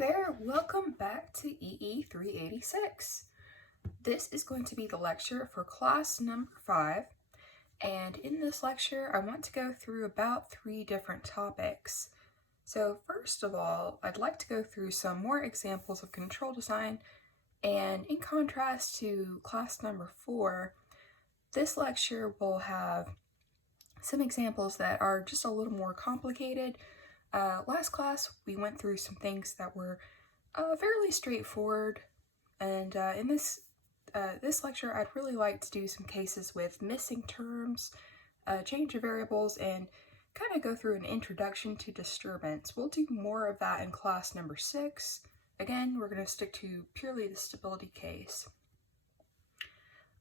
there, welcome back to EE 386. This is going to be the lecture for class number 5, and in this lecture I want to go through about 3 different topics. So first of all, I'd like to go through some more examples of control design, and in contrast to class number 4, this lecture will have some examples that are just a little more complicated. Last class we went through some things that were fairly straightforward, and in this lecture I'd really like to do some cases with missing terms, change of variables, and kind of go through an introduction to disturbance. We'll do more of that in class number 6. Again, we're going to stick to purely the stability case.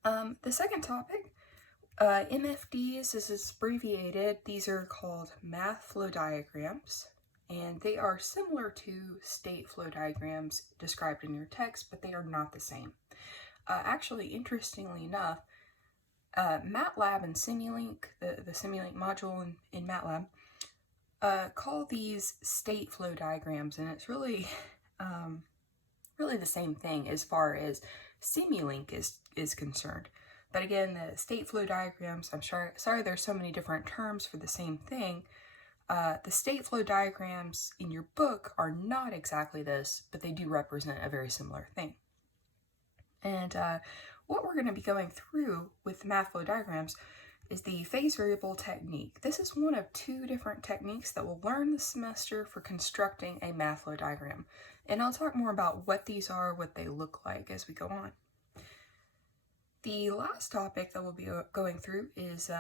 The second topic, MFDs, as it's abbreviated, these are called math flow diagrams, and they are similar to state flow diagrams described in your text, but they are not the same. Actually, interestingly enough, MATLAB and Simulink, the Simulink module in MATLAB, call these state flow diagrams, and it's really the same thing as far as Simulink is concerned. But again, the state flow diagrams, I'm sorry there's so many different terms for the same thing. The state flow diagrams in your book are not exactly this, but they do represent a very similar thing. And what we're going to be going through with math flow diagrams is the phase variable technique. This is one of 2 different techniques that we'll learn this semester for constructing a math flow diagram. And I'll talk more about what these are, what they look like as we go on. The last topic that we'll be going through is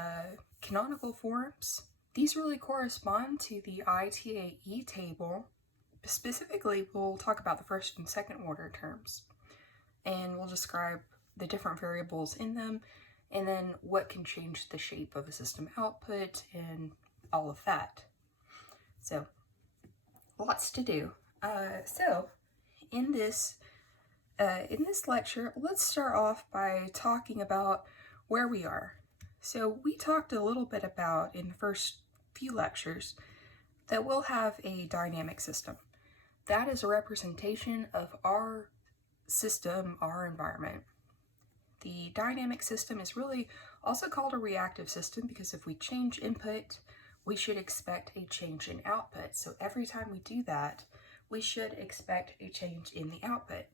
canonical forms. These really correspond to the ITAE table. Specifically, we'll talk about the first and second order terms, and we'll describe the different variables in them, and then what can change the shape of a system output and all of that. So, lots to do. So in this lecture, let's start off by talking about where we are. So we talked a little bit about in the first few lectures that we'll have a dynamic system. That is a representation of our system, our environment. The dynamic system is really also called a reactive system because if we change input, we should expect a change in output. So every time we do that, we should expect a change in the output.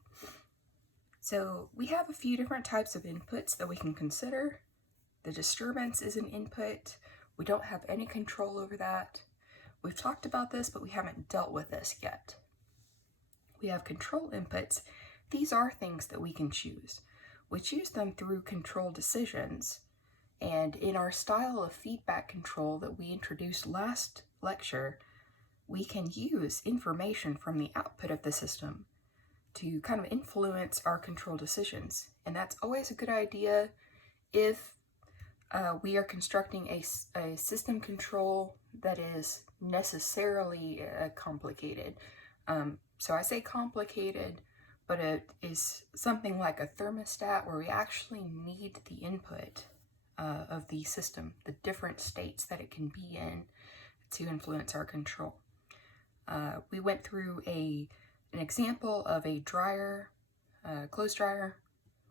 So we have a few different types of inputs that we can consider. The disturbance is an input. We don't have any control over that. We've talked about this, but we haven't dealt with this yet. We have control inputs. These are things that we can choose. We choose them through control decisions. And in our style of feedback control that we introduced last lecture, we can use information from the output of the system to kind of influence our control decisions. And that's always a good idea if we are constructing a system control that is necessarily complicated. So I say complicated, but it is something like a thermostat where we actually need the input of the system, the different states that it can be in to influence our control. We went through an example of a dryer, clothes dryer,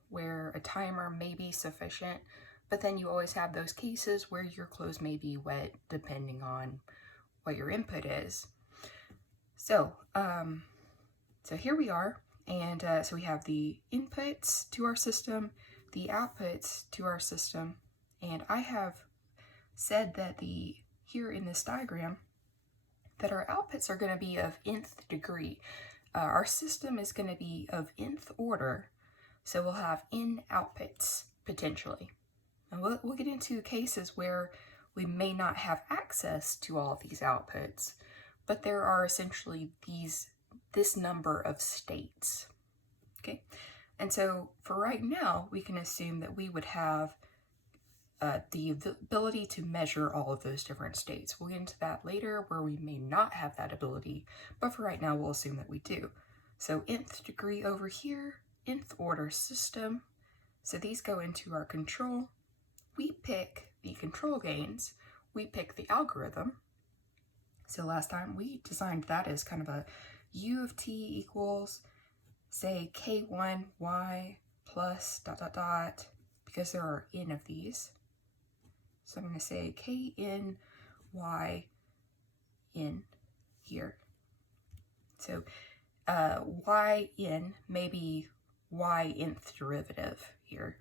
where a timer may be sufficient, but then you always have those cases where your clothes may be wet depending on what your input is. So here we are, and so we have the inputs to our system, the outputs to our system, and I have said that here in this diagram that our outputs are going to be of nth degree. Our system is going to be of nth order, so we'll have n outputs potentially. And we'll get into cases where we may not have access to all of these outputs, but there are essentially this number of states. Okay, and so for right now, we can assume that we would have the ability to measure all of those different states. We'll get into that later where we may not have that ability, but for right now we'll assume that we do. So nth degree over here, nth order system. So these go into our control. We pick the control gains, we pick the algorithm. So last time we designed that as kind of a u of t equals, say, k1y plus ... because there are n of these. So I'm going to say kn y n here. So yn may be y-nth derivative here,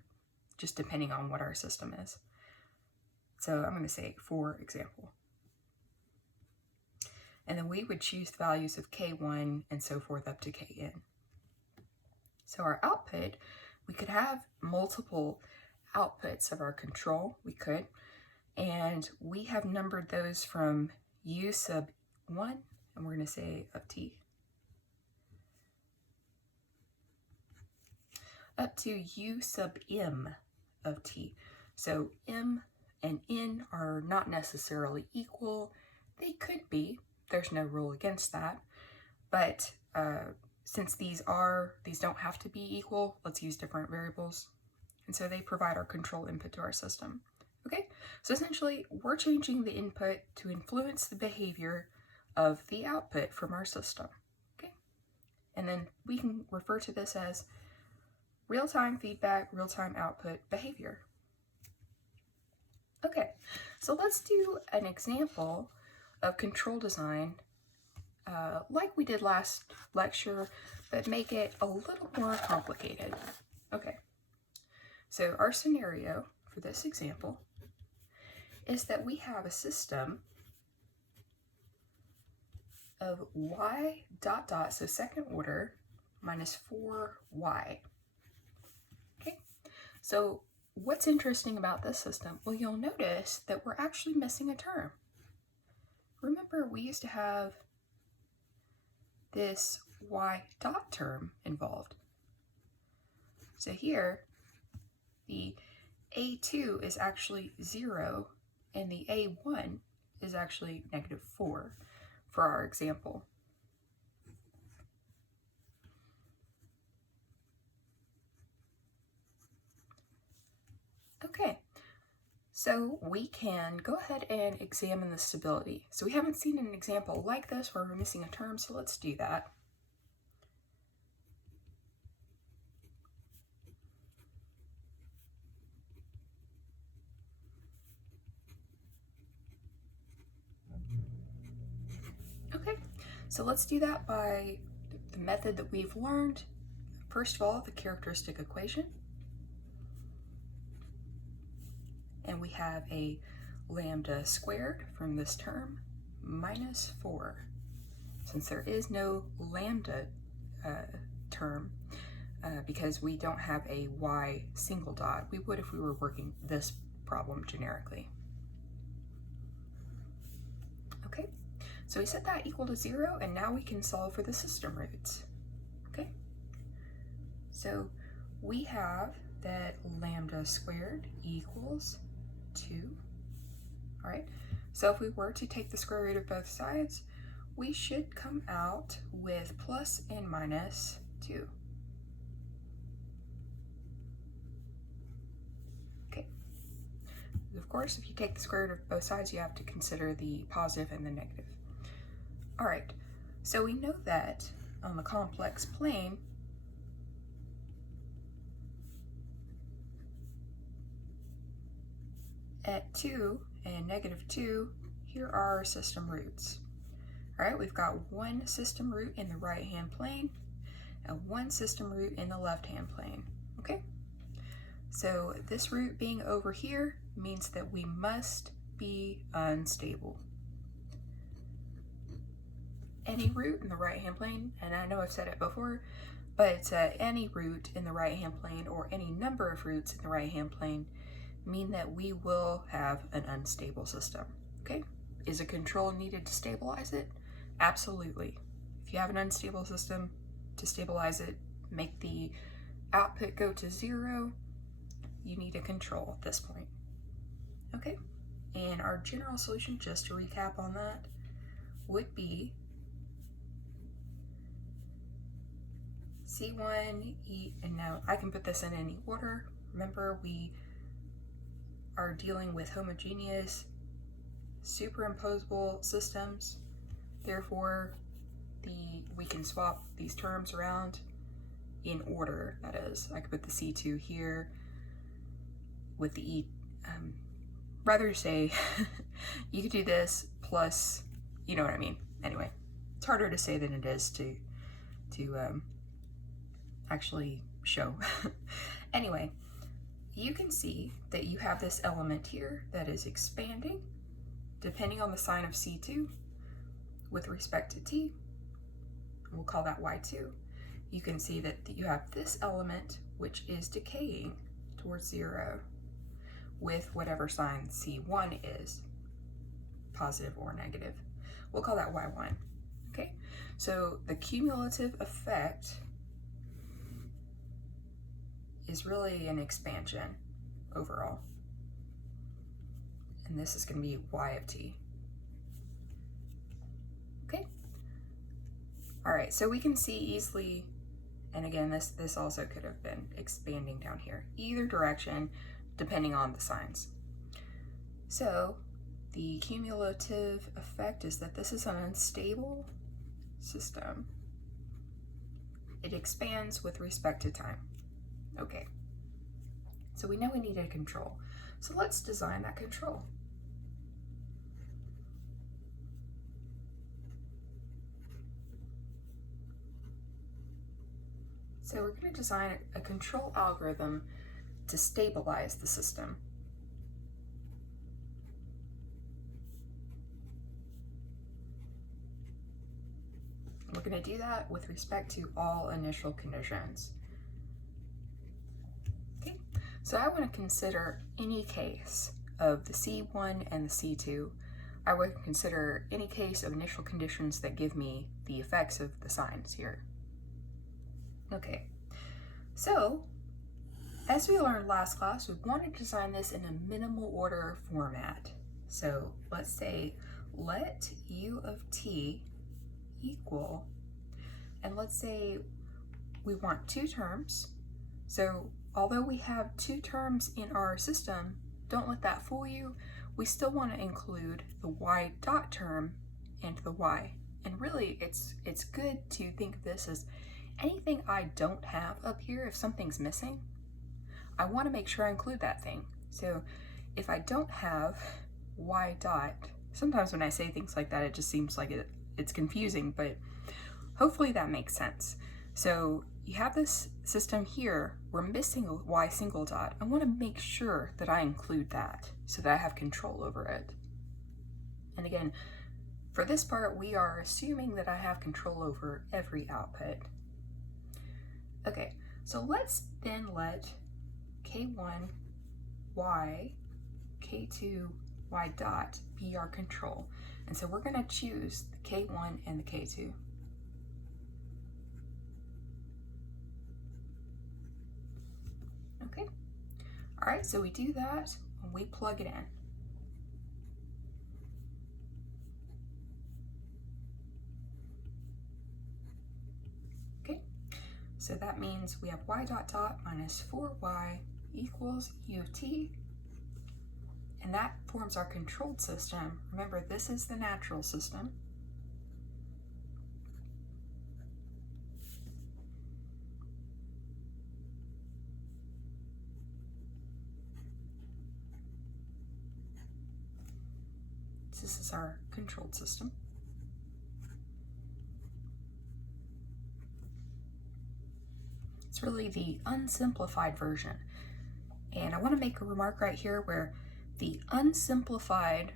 just depending on what our system is. So I'm going to say, for example. And then we would choose the values of k1 and so forth up to kn. So our output, we could have multiple outputs of our control, we could, and we have numbered those from u sub 1, and we're going to say of t, up to u sub m of t. So m and n are not necessarily equal. They could be. There's no rule against that. But since these don't have to be equal, let's use different variables. And so they provide our control input to our system. Okay, so essentially we're changing the input to influence the behavior of the output from our system. Okay, and then we can refer to this as real-time feedback, real-time output behavior. Okay, so let's do an example of control design like we did last lecture, but make it a little more complicated. Okay, so our scenario for this example is that we have a system of y ... so second order, minus 4y. Okay, so what's interesting about this system? Well, you'll notice that we're actually missing a term. Remember, we used to have this y dot term involved. So here, the a2 is actually 0, and the a1 is actually negative 4 for our example. Okay, so we can go ahead and examine the stability. So we haven't seen an example like this where we're missing a term, so let's do that. Okay, so let's do that by the method that we've learned. First of all, the characteristic equation. And we have a lambda squared from this term minus 4. Since there is no lambda term, because we don't have a y single dot, we would if we were working this problem generically. Okay, so we set that equal to 0, and now we can solve for the system roots. Okay, so we have that lambda squared equals 2. All right, so if we were to take the square root of both sides, we should come out with plus and minus 2. Okay, of course, if you take the square root of both sides, you have to consider the positive and the negative. All right, so we know that on the complex plane, at 2 and negative 2, here are our system roots. All right, we've got one system root in the right-hand plane and one system root in the left-hand plane. Okay, so this root being over here means that we must be unstable. Any root in the right-hand plane, and I know I've said it before, but any root in the right-hand plane or any number of roots in the right-hand plane mean that we will have an unstable system. Okay, is a control needed to stabilize it? Absolutely. If you have an unstable system, to stabilize it, make the output go to 0, you need a control at this point. Okay, and our general solution, just to recap on that, would be C1, E, and now I can put this in any order. Remember, we are dealing with homogeneous superimposable systems. Therefore, we can swap these terms around in order, that is. I could put the C2 here with the E, rather say, you could do this plus, you know what I mean. Anyway, it's harder to say than it is to actually show. Anyway, you can see that you have this element here that is expanding depending on the sign of C2 with respect to T. We'll call that Y2. You can see that you have this element which is decaying towards 0 with whatever sign C1 is, positive or negative. We'll call that Y1. Okay, so the cumulative effect is really an expansion overall. And this is going to be Y of T. Okay. All right, so we can see easily, and again, this also could have been expanding down here, either direction, depending on the signs. So the cumulative effect is that this is an unstable system. It expands with respect to time. Okay, so we know we need a control. So let's design that control. So we're going to design a control algorithm to stabilize the system. We're going to do that with respect to all initial conditions. Okay, so I want to consider any case of the C1 and the C2. I would consider any case of initial conditions that give me the effects of the signs here. Okay, so as we learned last class, we want to design this in a minimal order format. So let's say let U of T equal, and let's say we want 2 terms. So although we have 2 terms in our system, don't let that fool you. We still want to include the Y dot term and the Y. And really, it's good to think of this as anything I don't have up here. If something's missing, I want to make sure I include that thing. So if I don't have Y dot, sometimes when I say things like that, it just seems like it's confusing, but hopefully that makes sense. So you have this system here, we're missing a Y single dot. I want to make sure that I include that so that I have control over it. And again, for this part, we are assuming that I have control over every output. Okay, so let's then let K1, Y, K2, Y dot be our control. And so we're going to choose the K1 and the K2. Okay, all right, so we do that and we plug it in. Okay, so that means we have Y dot dot minus 4Y equals U of T, and that forms our controlled system. Remember, this is the natural system. This is our controlled system. It's really the unsimplified version. And I want to make a remark right here where the unsimplified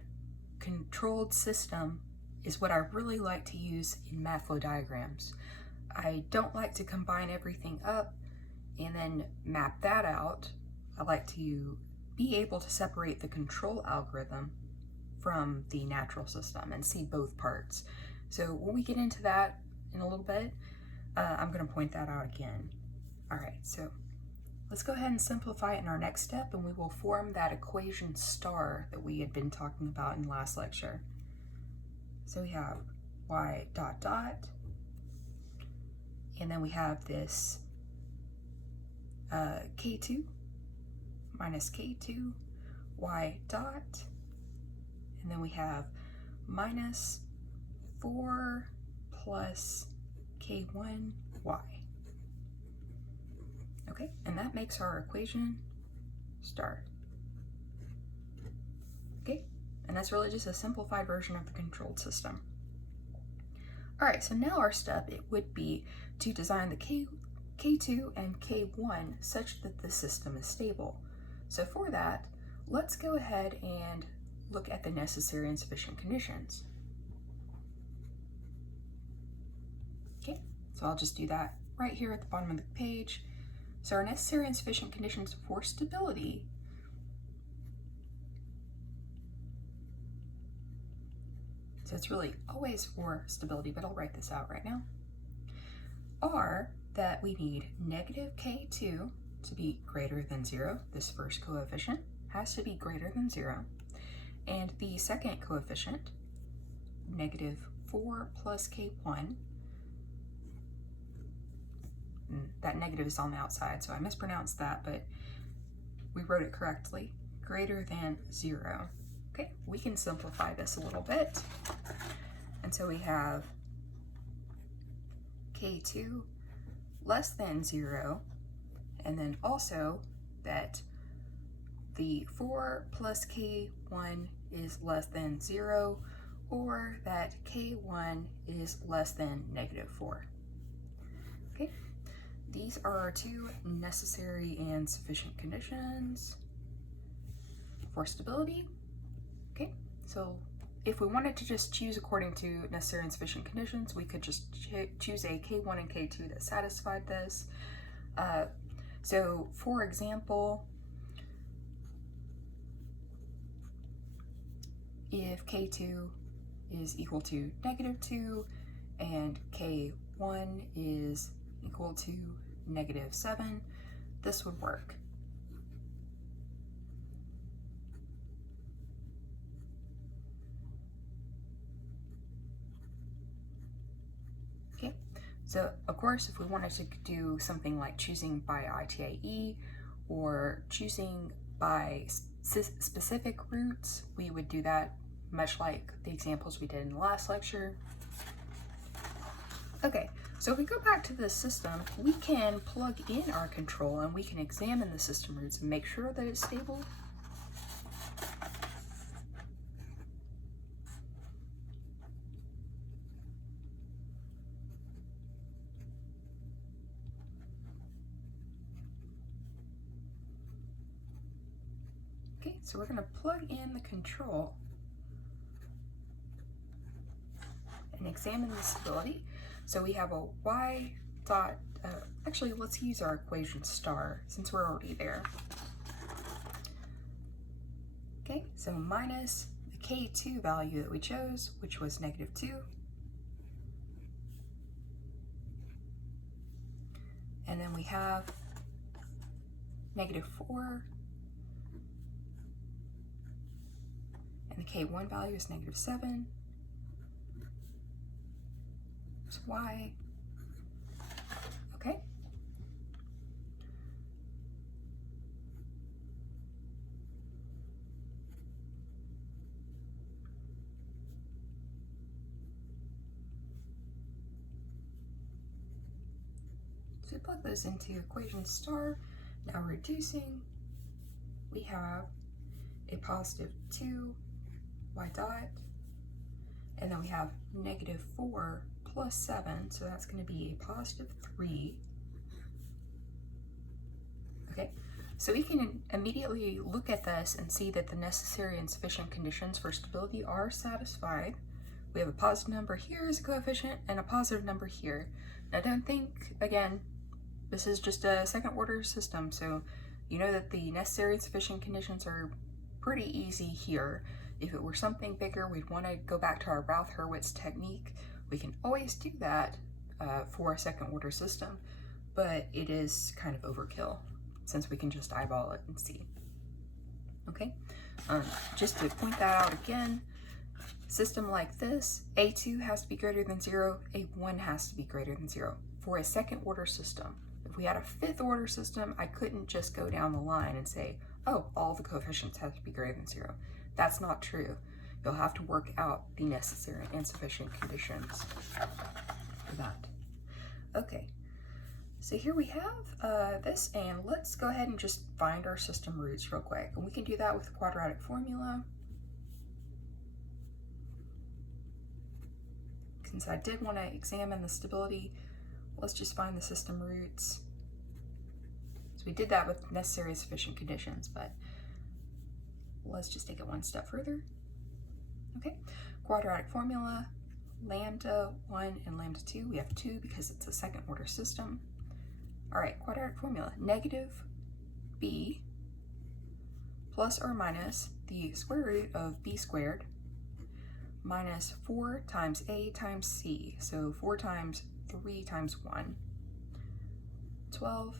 controlled system is what I really like to use in math flow diagrams. I don't like to combine everything up and then map that out. I like to be able to separate the control algorithm from the natural system and see both parts. So when we get into that in a little bit, I'm going to point that out again. All right, so let's go ahead and simplify it in our next step, and we will form that equation star that we had been talking about in last lecture. So we have Y dot dot, and then we have this K2 minus K2 Y dot, and then we have minus 4 plus K1y. Okay, and that makes our equation star. Okay, and that's really just a simplified version of the controlled system. All right, so now our step, it would be to design the K2 and K1 such that the system is stable. So for that, let's go ahead and look at the necessary and sufficient conditions. Okay, so I'll just do that right here at the bottom of the page. So our necessary and sufficient conditions for stability so it's really always for stability, but I'll write this out right now, are that we need negative K2 to be greater than 0. This first coefficient has to be greater than 0. And the second coefficient, negative 4 plus K1, that negative is on the outside, so I mispronounced that, but we wrote it correctly, greater than 0. Okay, we can simplify this a little bit. And so we have K2 less than 0, and then also that the 4 plus K1 is less than 0, or that K1 is less than negative 4. Okay, these are our two necessary and sufficient conditions for stability. Okay, so if we wanted to just choose according to necessary and sufficient conditions, we could just choose a K1 and K2 that satisfied this. So for example, if K2 is equal to negative 2 and K1 is equal to negative 7, this would work. Okay, so of course, if we wanted to do something like choosing by ITAE or choosing by specific roots, we would do that much like the examples we did in the last lecture. Okay, so if we go back to the system, we can plug in our control and we can examine the system roots and make sure that it's stable. Okay, so we're going to plug in the control and examine the stability. So we have a y dot, actually let's use our equation star since we're already there. Okay, so minus the K2 value that we chose, which was negative 2. And then we have negative 4. And the K1 value is negative 7. There's y. Okay. So we plug those into equation star. Now reducing, we have a positive 2 y dot, and then we have negative 4 plus 7, so that's going to be a positive 3. Okay, so we can immediately look at this and see that the necessary and sufficient conditions for stability are satisfied. We have a positive number here as a coefficient and a positive number here. Now don't think, again, this is just a second order system, so you know that the necessary and sufficient conditions are pretty easy here. If it were something bigger, we'd want to go back to our Routh-Hurwitz technique. We can always do that for a second order system, but it is kind of overkill since we can just eyeball it and see. Okay, just to point that out again, system like this, A2 has to be greater than 0, A1 has to be greater than 0 for a second order system. If we had a fifth order system, I couldn't just go down the line and say, oh, all the coefficients have to be greater than 0. That's not true. You'll have to work out the necessary and sufficient conditions. So here we have this, and let's go ahead and just find our system roots real quick. And we can do that with the quadratic formula. Since I did want to examine the stability, let's just find the system roots. So we did that with necessary and sufficient conditions, but let's just take it one step further. Okay, quadratic formula, lambda 1 and lambda 2. We have 2 because it's a second order system. All right, quadratic formula, negative b plus or minus the square root of b squared minus 4 times a times c. So 4 times 3 times 1, 12.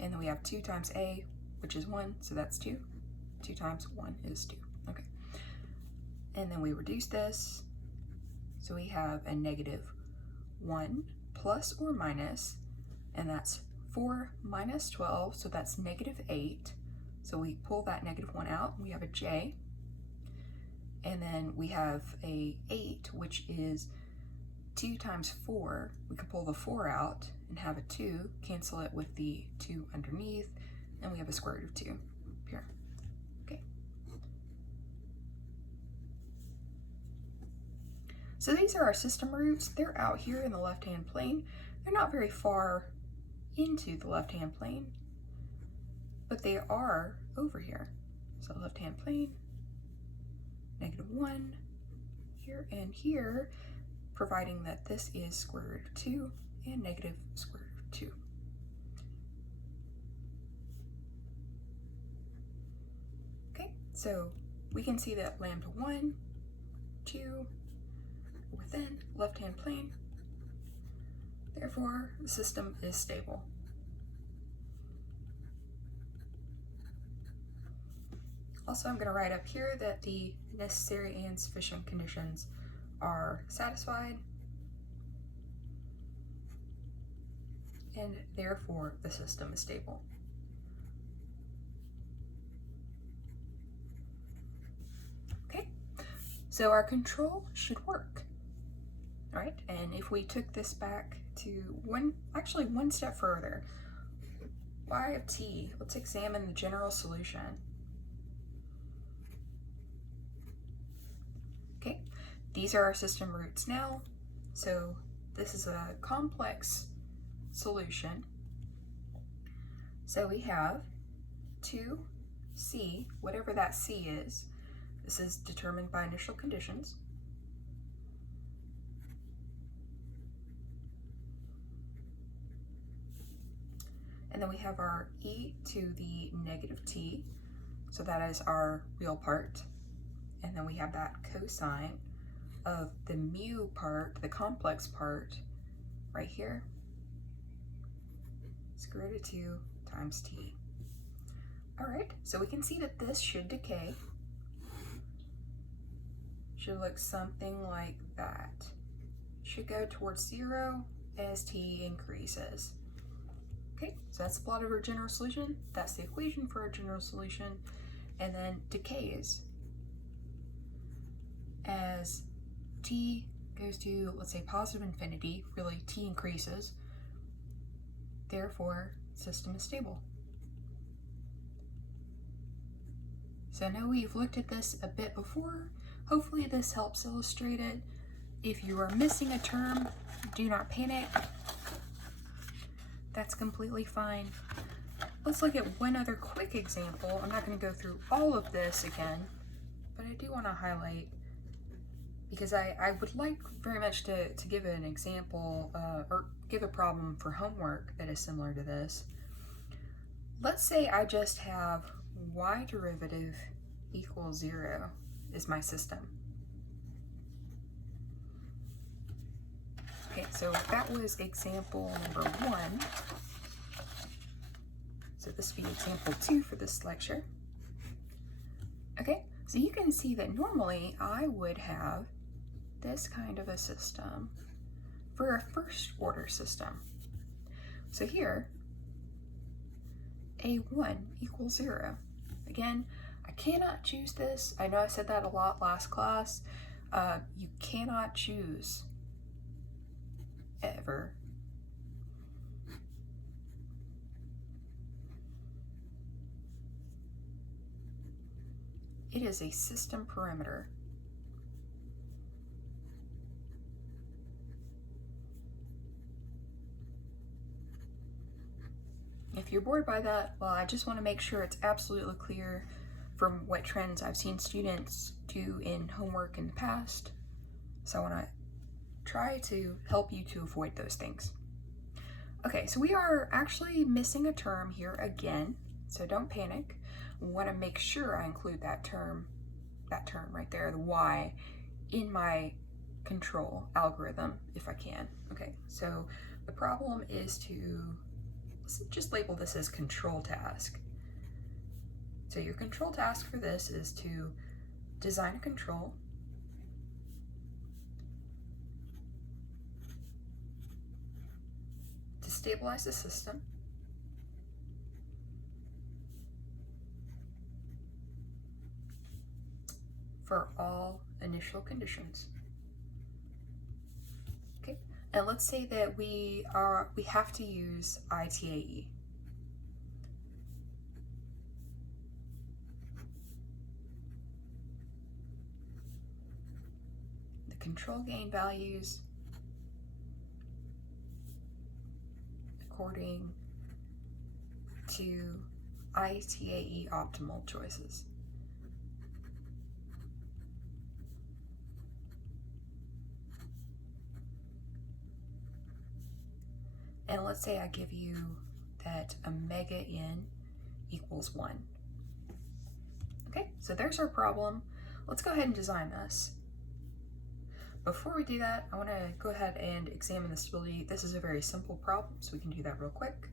And then we have 2 times a, which is 1, so that's 2. 2 times 1 is 2. Okay. And then we reduce this. So we have a negative 1 plus or minus, and that's 4 minus 12, so that's negative 8. So we pull that negative 1 out, and we have a j. And then we have a 8, which is 2 times 4. We can pull the 4 out and have a 2, cancel it with the 2 underneath, and we have a square root of 2 here. Okay. So these are our system roots. They're out here in the left-hand plane. They're not very far into the left-hand plane, but they are over here. So left-hand plane, negative 1 here and here, providing that this is square root of 2 and negative square root of 2. Okay, so we can see that lambda 1, 2, within left-hand plane. Therefore, the system is stable. Also, I'm going to write up here that the necessary and sufficient conditions are satisfied, and therefore the system is stable. Okay, so our control should work. All right, and if we took this back to one step further, y of t, let's examine the general solution. Okay, these are our system roots now. So this is a complex solution. So we have 2c, whatever that c is. This is determined by initial conditions. And then we have our e to the negative t. So that is our real part. And then we have that cosine of the mu part, the complex part, right here. Square root of 2 times t. All right, so we can see that this should decay. Should look something like that. Should go towards 0 as t increases. Okay, so that's the plot of our general solution. That's the equation for our general solution. And then decays as t goes to, let's say, positive infinity. Really, t increases. Therefore, system is stable. So I know we've looked at this a bit before. Hopefully this helps illustrate it. If you are missing a term, do not panic. That's completely fine. Let's look at one other quick example. I'm not going to go through all of this again, but I do want to highlight, because I would like very much to give an example or give a problem for homework that is similar to this. Let's say I just have y derivative equals 0 is my system. Okay, so that was example number 1. So this would be example 2 for this lecture. Okay, so you can see that normally I would have this kind of a system for a first order system. So here, a1 equals 0. Again, I cannot choose this. I know I said that a lot last class. You cannot choose ever. It is a system parameter. If you're bored by that, well, I just want to make sure it's absolutely clear from what trends I've seen students do in homework in the past. So I want to try to help you to avoid those things. Okay, so we are actually missing a term here again, so don't panic. I want to make sure I include that term right there, the Y, in my control algorithm if I can. Okay, so the problem is let's just label this as control task. So your control task for this is to design a control to stabilize the system for all initial conditions. Okay, and let's say that we have to use ITAE. The control gain values according to ITAE optimal choices. And let's say I give you that omega n equals 1. Okay, so there's our problem. Let's go ahead and design this. Before we do that, I want to go ahead and examine the stability. This is a very simple problem, so we can do that real quick.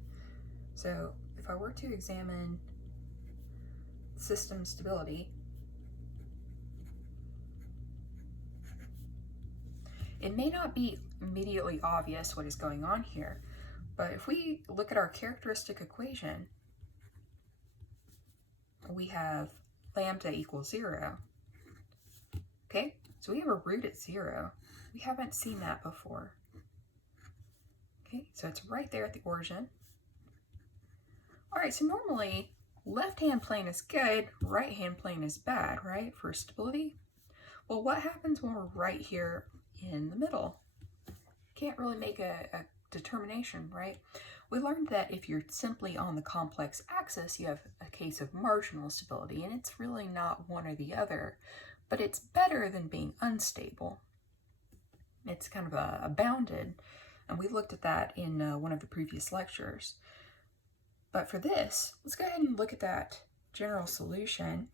So if I were to examine system stability, it may not be immediately obvious what is going on here, but if we look at our characteristic equation, we have lambda equals 0. Okay, so we have a root at 0. We haven't seen that before. Okay, so it's right there at the origin. All right, so normally left-hand plane is good, right-hand plane is bad, right, for stability? Well, what happens when we're right here in the middle? Can't really make a determination, right? We learned that if you're simply on the complex axis, you have a case of marginal stability, and it's really not one or the other, but it's better than being unstable. It's kind of a bounded, and we looked at that in one of the previous lectures. But for this, let's go ahead and look at that general solution.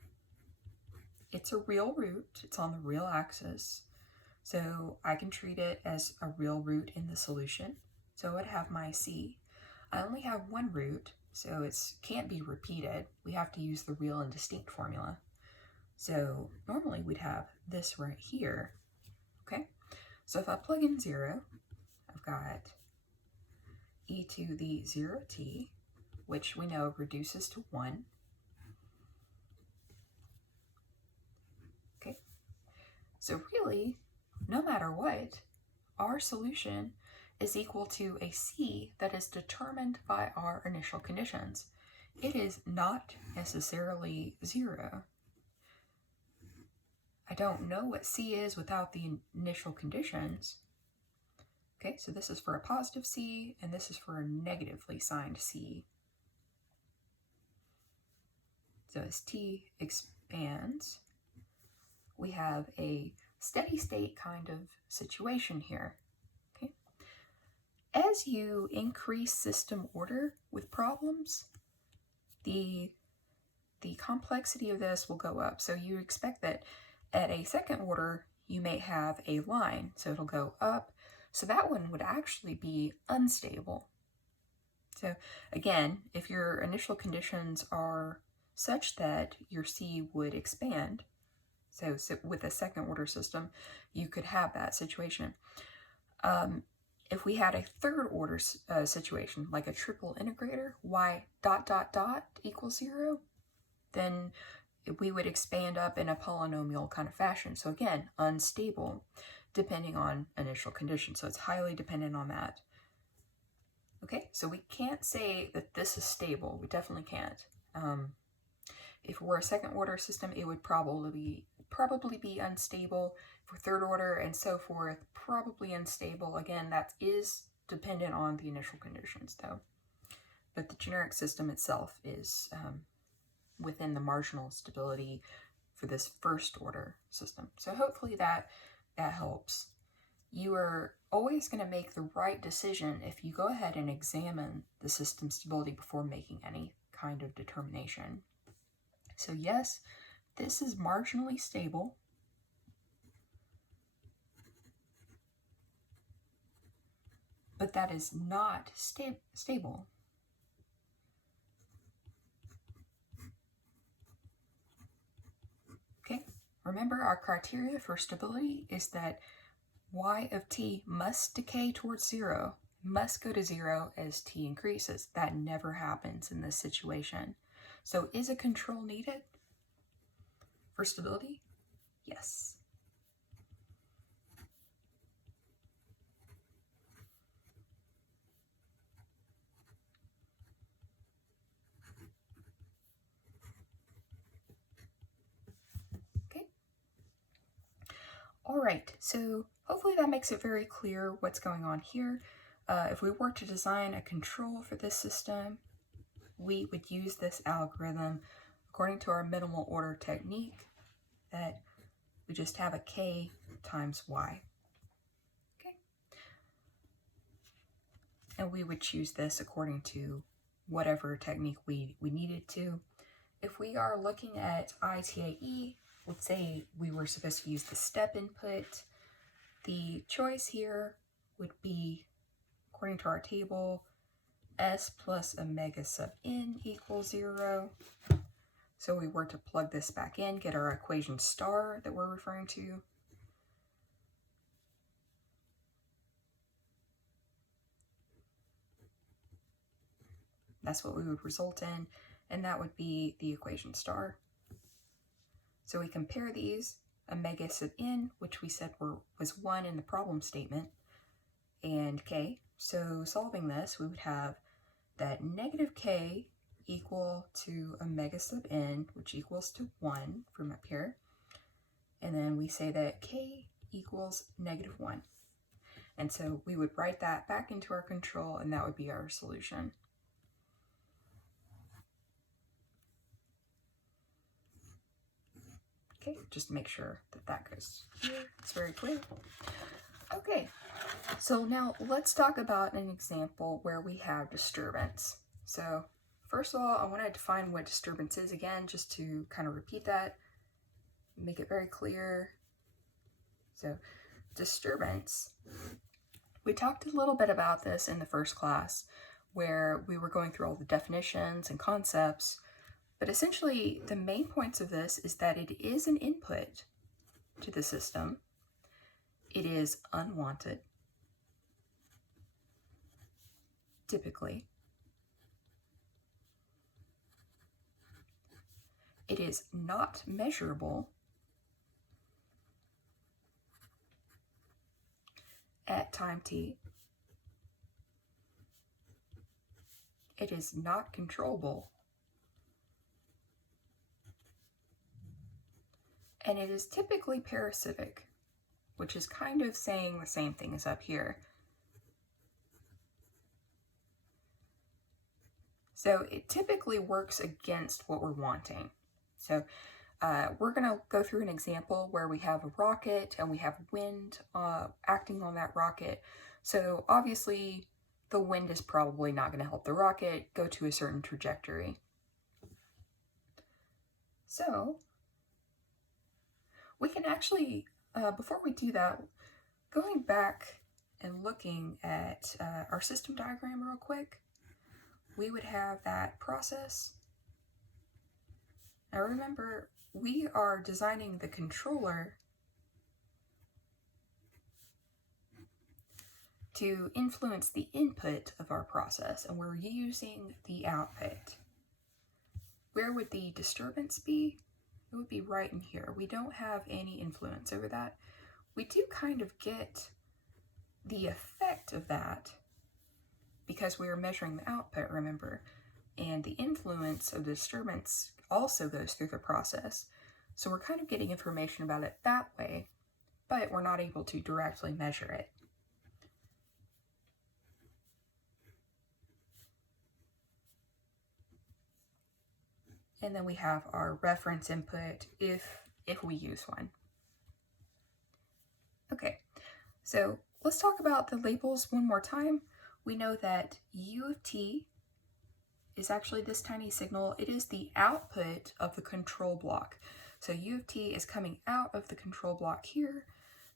It's a real root, it's on the real axis, so I can treat it as a real root in the solution. So I would have my C. I only have one root, so it can't be repeated. We have to use the real and distinct formula. So normally we'd have this right here, okay? So if I plug in 0, I've got e to the 0t, which we know reduces to 1. Okay, so really, no matter what, our solution is equal to a C that is determined by our initial conditions. It is not necessarily 0. I don't know what C is without the initial conditions. Okay, so this is for a positive C, and this is for a negatively signed C. So as T expands, we have a steady state kind of situation here. Okay, as you increase system order with problems, the complexity of this will go up. So you expect that at a second order, you may have a line, so it'll go up. So that one would actually be unstable. So again, if your initial conditions are such that your C would expand, so with a second order system, you could have that situation. If we had a third order situation, like a triple integrator, y ... equals 0, then we would expand up in a polynomial kind of fashion. So again, unstable, depending on initial conditions. So it's highly dependent on that. Okay, so we can't say that this is stable. We definitely can't. if it were a second order system, it would probably be unstable. For third order and so forth, probably unstable. Again, that is dependent on the initial conditions though. But the generic system itself is within the marginal stability for this first order system. So hopefully that helps. You are always going to make the right decision if you go ahead and examine the system stability before making any kind of determination. So yes, this is marginally stable. But that is not stable. Okay, remember our criteria for stability is that y of t must decay towards 0, must go to 0 as t increases. That never happens in this situation. So is a control needed for stability? Yes. Okay. All right, so hopefully that makes it very clear what's going on here. If we were to design a control for this system, we would use this algorithm according to our minimal order technique that we just have a k times y. Okay. And we would choose this according to whatever technique we needed to. If we are looking at ITAE, let's say we were supposed to use the step input, the choice here would be, according to our table, s plus omega sub n equals 0. So we were to plug this back in, get our equation star that we're referring to. That's what we would result in, and that would be the equation star. So we compare these, omega sub n, which we said was 1 in the problem statement, and k. So solving this, we would have that negative k equal to omega sub n, which equals to 1 from up here. And then we say that k equals negative 1. And so we would write that back into our control, and that would be our solution. Okay, just to make sure that that goes here. It's very clear. Okay, so now let's talk about an example where we have disturbance. So first of all, I want to define what disturbance is again, just to kind of repeat that, make it very clear. So disturbance, we talked a little bit about this in the first class where we were going through all the definitions and concepts, but essentially the main points of this is that it is an input to the system. It is unwanted, typically. It is not measurable at time t. It is not controllable. And it is typically parasitic, which is kind of saying the same thing as up here. So it typically works against what we're wanting. So we're going to go through an example where we have a rocket and we have wind acting on that rocket. So obviously the wind is probably not going to help the rocket go to a certain trajectory. So we can actually, before we do that, going back and looking at our system diagram real quick, we would have that process. Now remember, we are designing the controller to influence the input of our process, and we're using the output. Where would the disturbance be? It would be right in here. We don't have any influence over that. We do kind of get the effect of that because we are measuring the output, remember, and the influence of the disturbance also goes through the process. So we're kind of getting information about it that way, but we're not able to directly measure it. And then we have our reference input if we use one. Okay, so let's talk about the labels one more time. We know that U of t is actually this tiny signal. It is the output of the control block. So U of t is coming out of the control block here.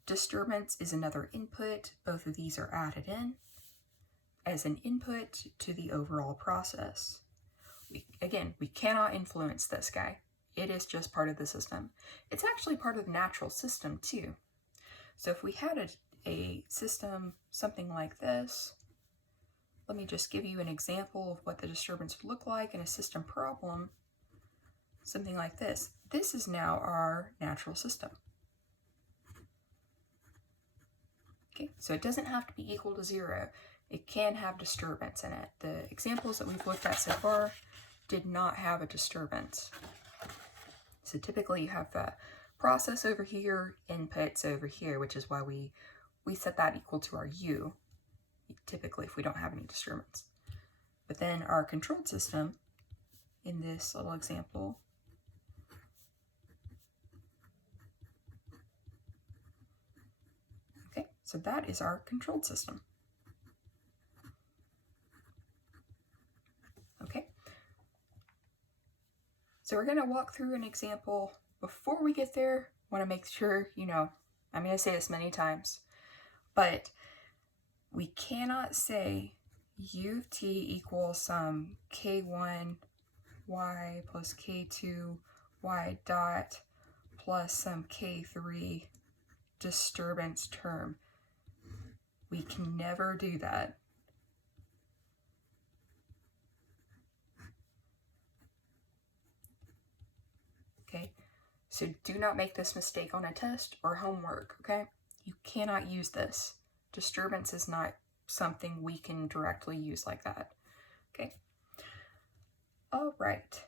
Disturbance is another input. Both of these are added in as an input to the overall process. Again, we cannot influence this guy. It is just part of the system. It's actually part of the natural system too. So if we had a system, something like this, let me just give you an example of what the disturbance would look like in a system problem. Something like this. This is now our natural system. Okay, so it doesn't have to be equal to 0. It can have disturbance in it. The examples that we've looked at so far did not have a disturbance. So typically you have a process over here, inputs over here, which is why we set that equal to our U, typically if we don't have any disturbance. But then our controlled system, in this little example, okay, so that is our controlled system. Okay, so we're going to walk through an example. Before we get there, I want to make sure, I'm going to say this many times, but we cannot say U of t equals some k1 y plus k2 y dot plus some k3 disturbance term. We can never do that. Okay, so do not make this mistake on a test or homework, okay? You cannot use this. Disturbance is not something we can directly use like that, okay? All right.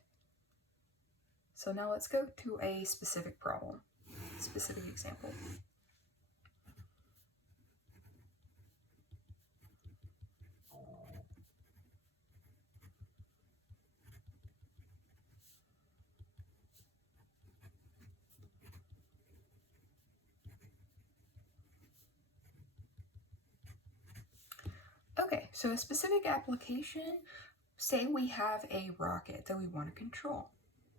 So now let's go to a specific problem, specific example. Okay, so a specific application, say we have a rocket that we want to control.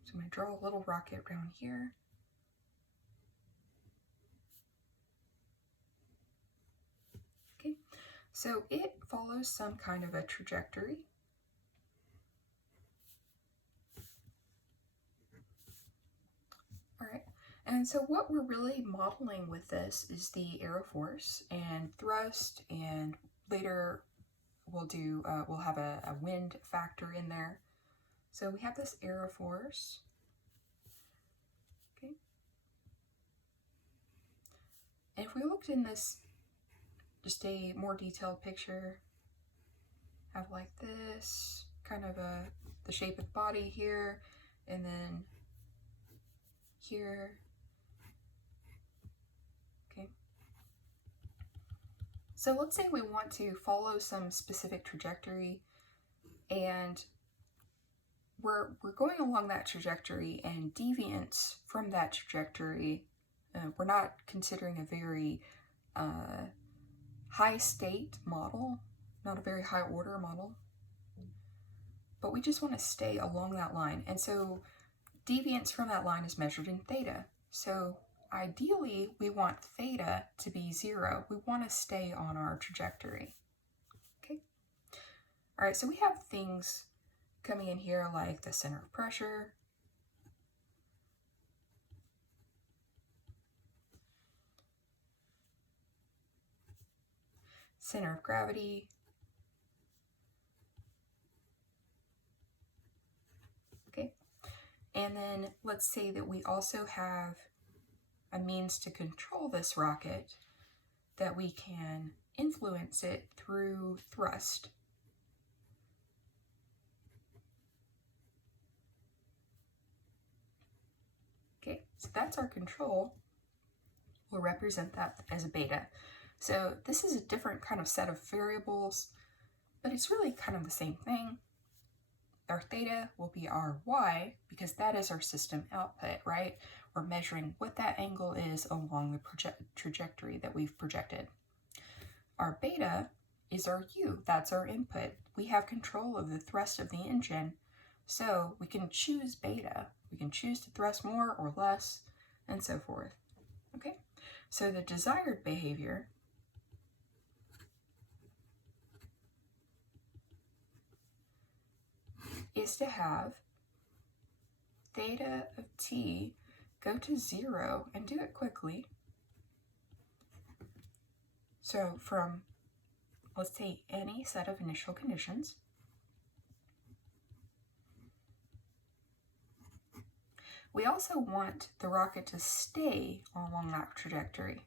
So I'm going to draw a little rocket down here. Okay, so it follows some kind of a trajectory. All right, and so what we're really modeling with this is the aeroforce and thrust, and later we'll have a wind factor in there. So we have this aeroforce. Okay. And if we looked in this, just a more detailed picture, have like this, kind of the shape of the body here, and then here. Okay. So let's say we want to follow some specific trajectory, and we're going along that trajectory, and deviance from that trajectory, we're not considering a very high state model, not a very high order model, but we just want to stay along that line. And so deviance from that line is measured in theta. So ideally, we want theta to be 0. We want to stay on our trajectory. Okay. All right, so we have things coming in here like the center of pressure, center of gravity, okay? And then let's say that we also have a means to control this rocket, that we can influence it through thrust. So that's our control. We'll represent that as a beta. So this is a different kind of set of variables, but it's really kind of the same thing. Our theta will be our y because that is our system output, right? We're measuring what that angle is along the trajectory that we've projected. Our beta is our u, that's our input. We have control of the thrust of the engine, so we can choose beta. We can choose to thrust more or less, and so forth. Okay, so the desired behavior is to have theta of t go to 0 and do it quickly. So from, let's say, any set of initial conditions, we also want the rocket to stay along that trajectory.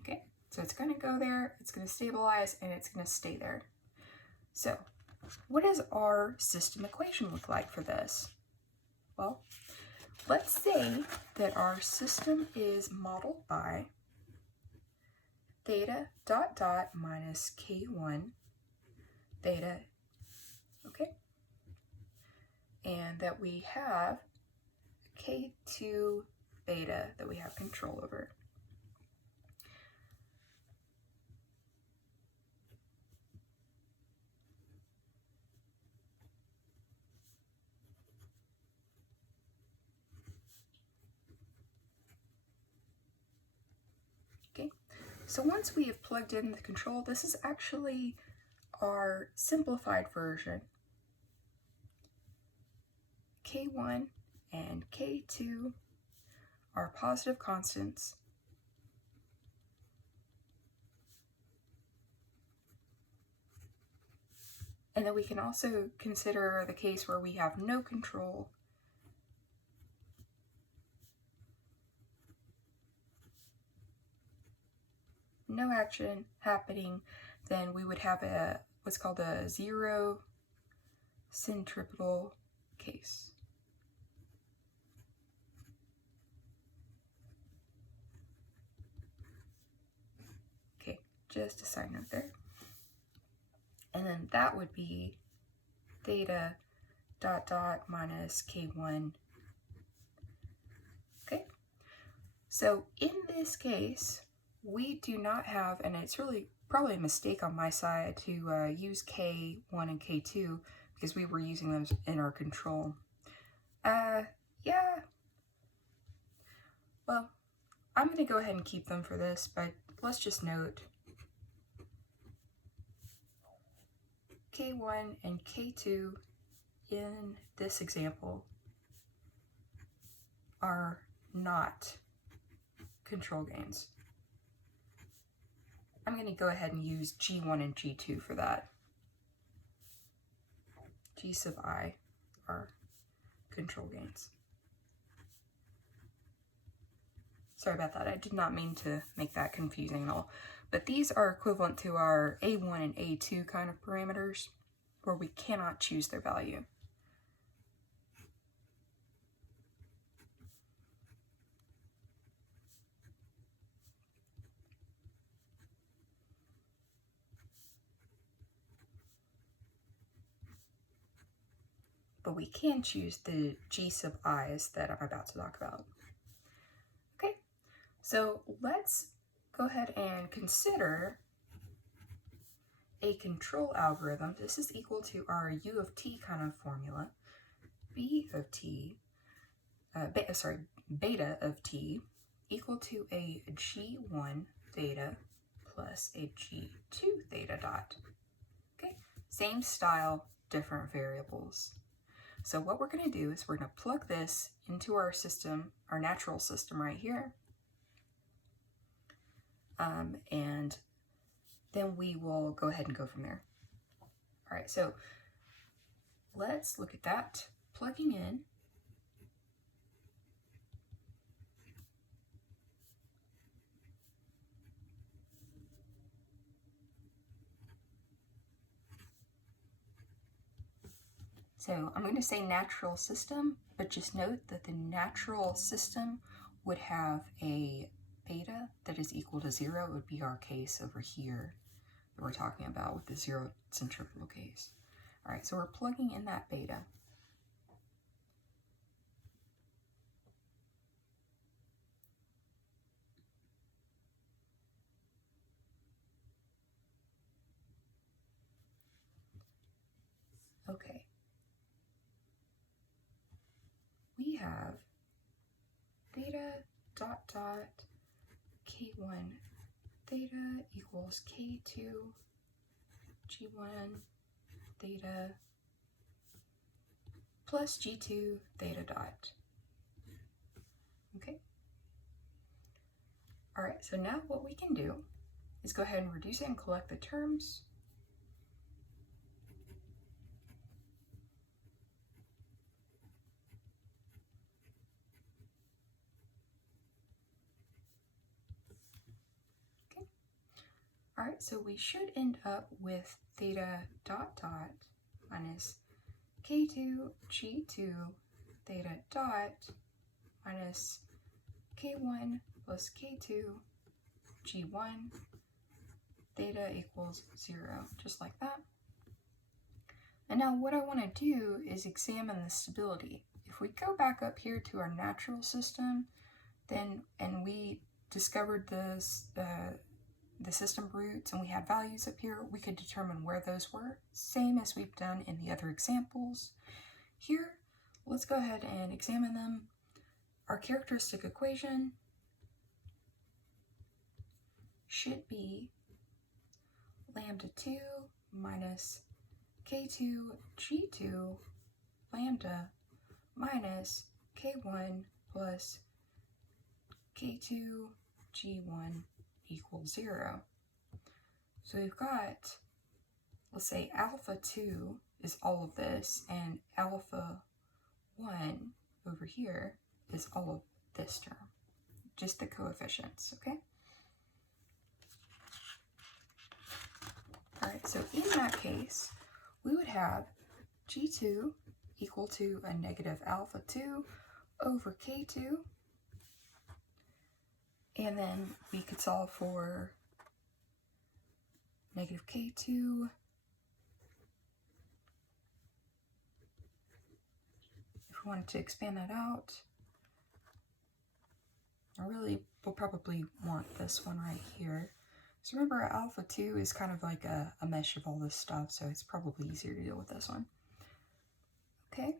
Okay, so it's going to go there, it's going to stabilize, and it's going to stay there. So what does our system equation look like for this? Well, let's say that our system is modeled by theta dot dot minus k1 theta, okay? And that we have k2 beta that we have control over. Okay, so once we have plugged in the control, this is actually our simplified version. K1 and K2 are positive constants. And then we can also consider the case where we have no control. No action happening, then we would have a what's called a zero centripetal case. Okay, just a side note there. And then that would be theta dot dot minus k1. Okay, so in this case, we do not have, and it's really probably a mistake on my side to use K1 and K2 because we were using those in our control. Yeah. Well, I'm going to go ahead and keep them for this, but let's just note K1 and K2 in this example are not control gains. I'm going to go ahead and use G1 and G2 for that. G sub I are control gains. Sorry about that, I did not mean to make that confusing at all. But these are equivalent to our A1 and A2 kind of parameters where we cannot choose their value. But we can choose the G sub i's that I'm about to talk about. Okay, so let's go ahead and consider a control algorithm. This is equal to our U of t kind of formula. B of t, beta of t equal to a G1 theta plus a G2 theta dot. Okay, same style, different variables. So what we're going to do is we're going to plug this into our system, our natural system right here. And then we will go ahead and go from there. All right, so let's look at that. Plugging in. So I'm going to say natural system, but just note that the natural system would have a beta that is equal to 0. It would be our case over here that we're talking about with the 0 centrifugal case. All right, so we're plugging in that beta. Okay. We have theta dot dot K1 theta equals K2 G1 theta plus G2 theta dot. Okay. All right, so now what we can do is go ahead and reduce it and collect the terms. Okay. All right, so we should end up with theta dot dot minus K2 G2 theta dot minus K1 plus K2 G1 theta equals 0, just like that. And now what I want to do is examine the stability. If we go back up here to our natural system, then and we discovered this, the system roots and we had values up here, we could determine where those were, same as we've done in the other examples. Here, let's go ahead and examine them. Our characteristic equation should be lambda 2 minus K2 G2 lambda minus K1 plus K2 G1 equals 0. So we've got, let's say alpha 2 is all of this, and alpha 1 over here is all of this term, just the coefficients, okay? All right, so in that case, we would have G2 equal to a negative alpha 2 over K2, and then we could solve for negative K2 if we wanted to expand that out. I really will probably want this one right here. So remember, alpha 2 is kind of like a mesh of all this stuff, so it's probably easier to deal with this one. Okay,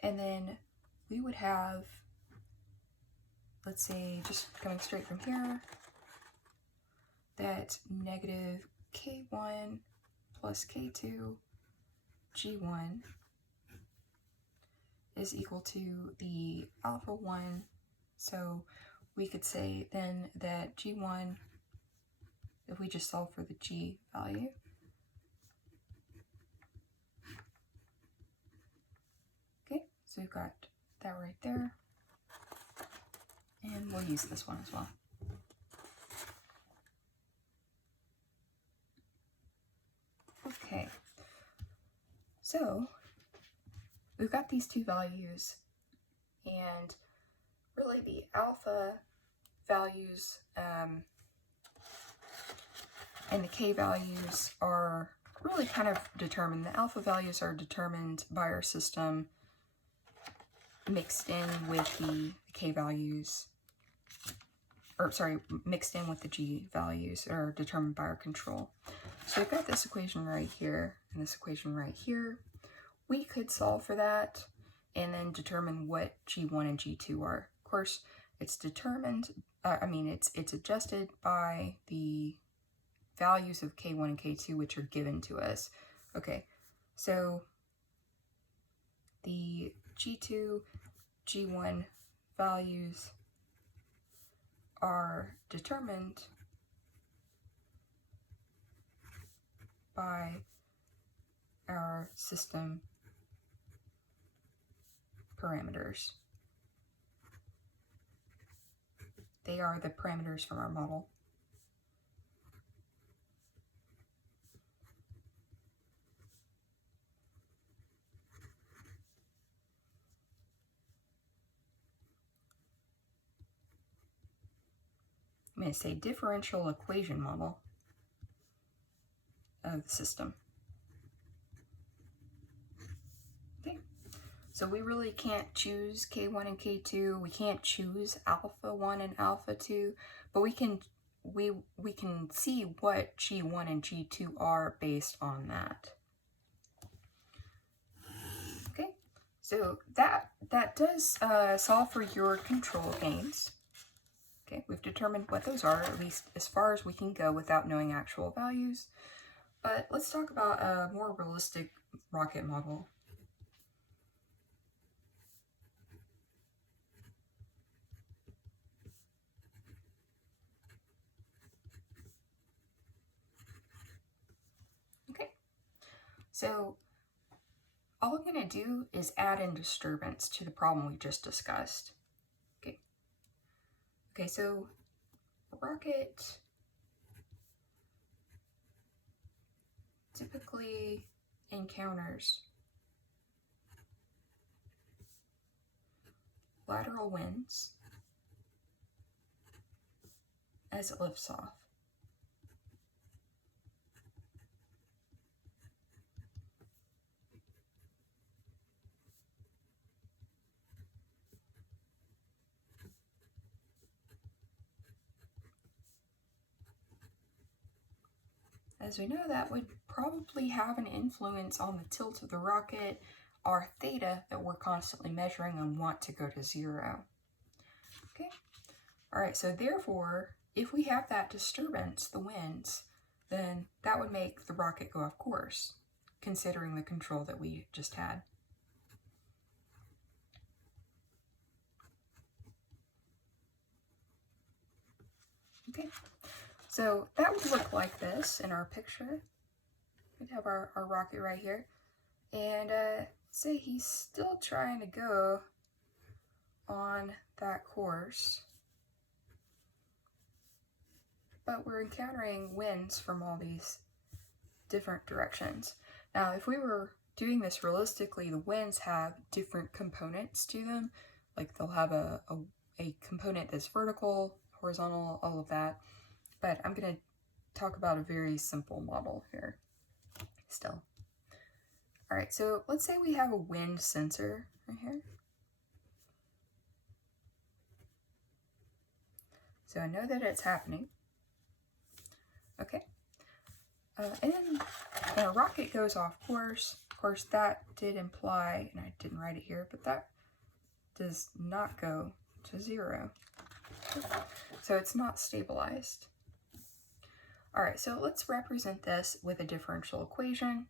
and then we would have, let's say, just going straight from here, that negative K1 plus K2 G1 is equal to the alpha 1. So we could say then that G1, if we just solve for the G value, okay, so we've got that right there, and we'll use this one as well. Okay, so we've got these two values, and really the alpha values and the K values are really kind of determined. The alpha values are determined by our system mixed in with the K values, or sorry, mixed in with the G values are determined by our control. So we've got this equation right here and this equation right here. We could solve for that and then determine what G1 and G2 are. Of course, it's determined, it's adjusted by the values of K1 and K2, which are given to us. Okay, so the G2, G1 values are determined by our system parameters. They are the parameters from our model. going to say differential equation model of the system. Okay, so we really can't choose K1 and K2. We can't choose alpha 1 and alpha 2, but we can see what G1 and G2 are based on that. Okay, so that does solve for your control gains. Okay, we've determined what those are, at least as far as we can go without knowing actual values. But let's talk about a more realistic rocket model. Okay, so all I'm going to do is add in disturbance to the problem we just discussed. Okay, so a rocket typically encounters lateral winds as it lifts off. As we know, that would probably have an influence on the tilt of the rocket, our theta that we're constantly measuring and want to go to 0. Okay, all right, so therefore, if we have that disturbance, the winds, then that would make the rocket go off course, considering the control that we just had. Okay, so that would look like this in our picture. We'd have our rocket right here. And say he's still trying to go on that course, but we're encountering winds from all these different directions. Now, if we were doing this realistically, the winds have different components to them. Like they'll have a component that's vertical, horizontal, all of that. But I'm going to talk about a very simple model here still. All right, so let's say we have a wind sensor right here. So I know that it's happening. Okay. And then the rocket goes off course. Of course, that did imply, and I didn't write it here, but that does not go to 0. So it's not stabilized. All right, so let's represent this with a differential equation.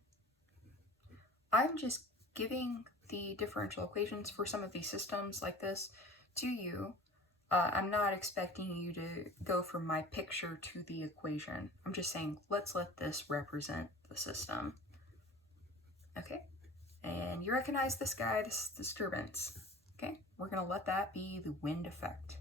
I'm just giving the differential equations for some of these systems like this to you. I'm not expecting you to go from my picture to the equation. I'm just saying, let's let this represent the system. Okay, and you recognize this guy, this disturbance. Okay, we're gonna let that be the wind effect.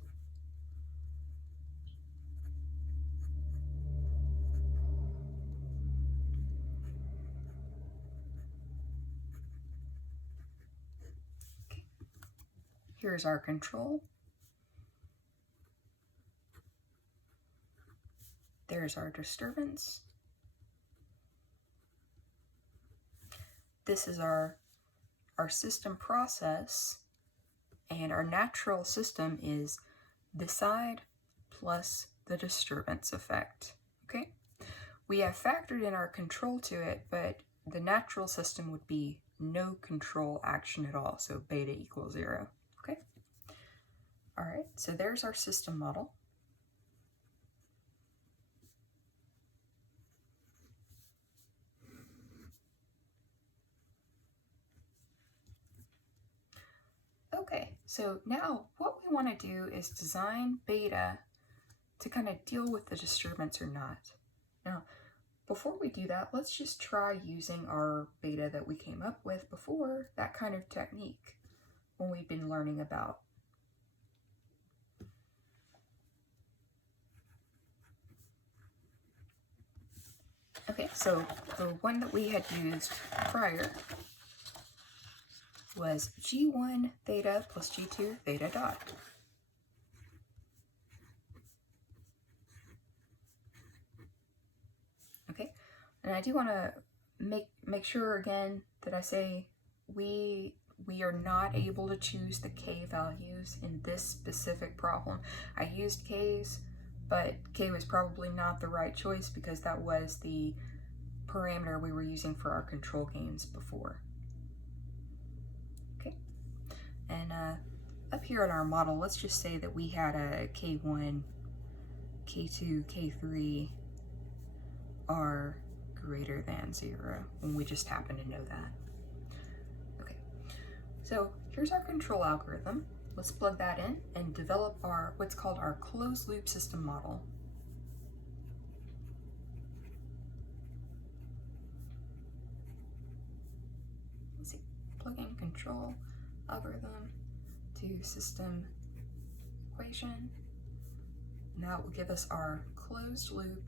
Okay. Here's our control. There's our disturbance. This is our system process, and our natural system is this side plus the disturbance effect. Okay, we have factored in our control to it, but the natural system would be no control action at all, so beta equals 0. Okay, all right, so there's our system model. Okay, so now what we want to do is design beta to kind of deal with the disturbance or not. Now, before we do that, let's just try using our beta that we came up with before, that kind of technique when we've been learning about. Okay, so the one that we had used prior was G1 theta plus G2 theta dot. And I do want to make sure again that I say we are not able to choose the k values in this specific problem. I used k's, but k was probably not the right choice because that was the parameter we were using for our control gains before. Okay, and up here in our model, let's just say that we had a k1, k2, k3 are greater than 0, and we just happen to know that. Okay, so here's our control algorithm. Let's plug that in and develop our what's called our closed loop system model. Let's see, plug in control algorithm to system equation. And that will give us our closed loop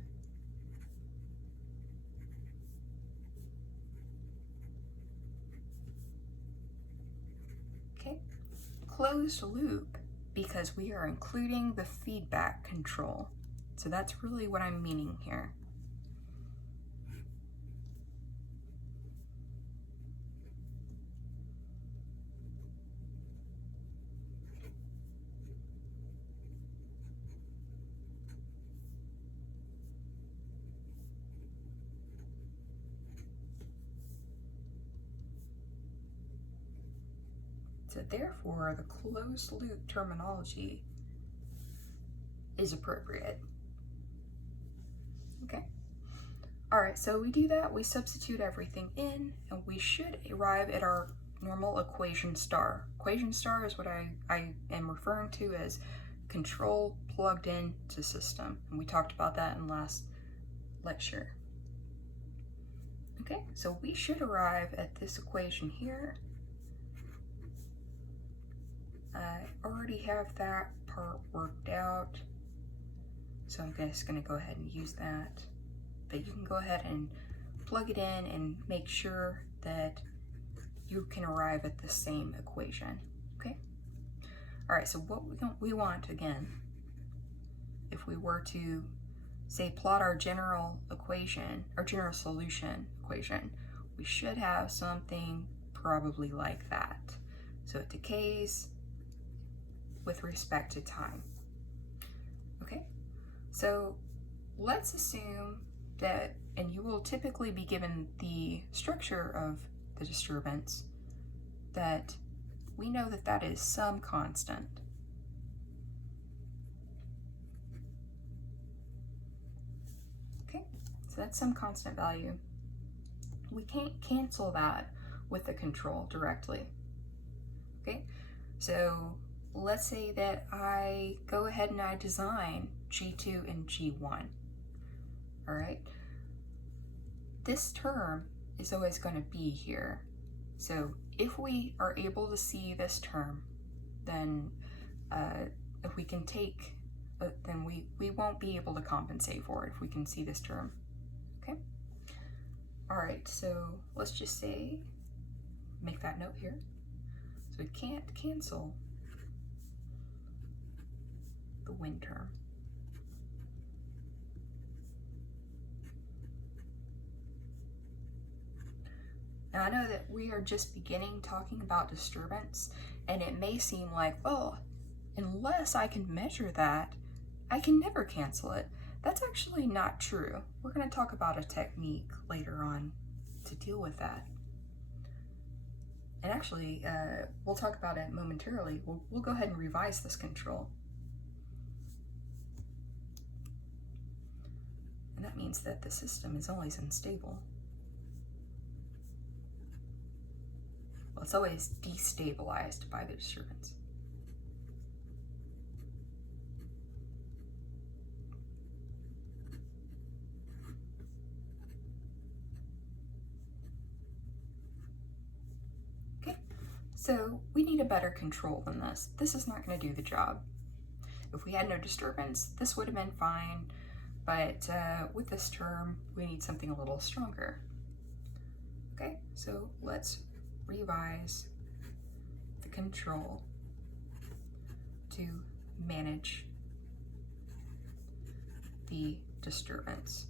closed loop because we are including the feedback control. So that's really what I'm meaning here. So therefore, the closed loop terminology is appropriate. Okay. All right, so we do that, we substitute everything in, and we should arrive at our normal equation star. Equation star is what I am referring to as control plugged in to system. And we talked about that in last lecture. Okay, so we should arrive at this equation here. I already have that part worked out, so I'm just going to go ahead and use that. But you can go ahead and plug it in and make sure that you can arrive at the same equation. Okay? All right, so what we want again, if we were to say plot our general equation, our general solution equation, we should have something probably like that. So it decays with respect to time. Okay, so let's assume that, and you will typically be given the structure of the disturbance, that we know that that is some constant. Okay, so that's some constant value. We can't cancel that with the control directly. Okay, so let's say that I go ahead and I design G2 and G1. All right, this term is always going to be here. So if we are able to see this term, then if we can take, then we won't be able to compensate for it if we can see this term. Okay. All right, so let's just say, make that note here. So we can't cancel the wind term. Now I know that we are just beginning talking about disturbance, and it may seem like, well, unless I can measure that, I can never cancel it. That's actually not true. We're going to talk about a technique later on to deal with that. And actually, we'll talk about it momentarily. We'll go ahead and revise this control. And that means that the system is always unstable. Well, it's always destabilized by the disturbance. Okay, so we need a better control than this. This is not going to do the job. If we had no disturbance, this would have been fine, but with this term, we need something a little stronger. Okay, so let's revise the control to manage the disturbance.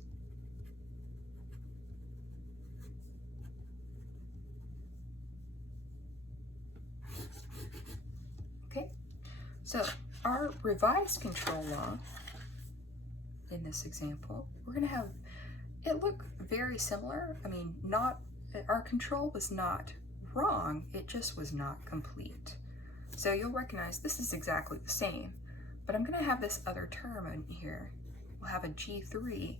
So our revised control law in this example, we're going to have it look very similar. I mean, our control was not wrong, it just was not complete. So you'll recognize this is exactly the same, but I'm going to have this other term in here. We'll have a G3,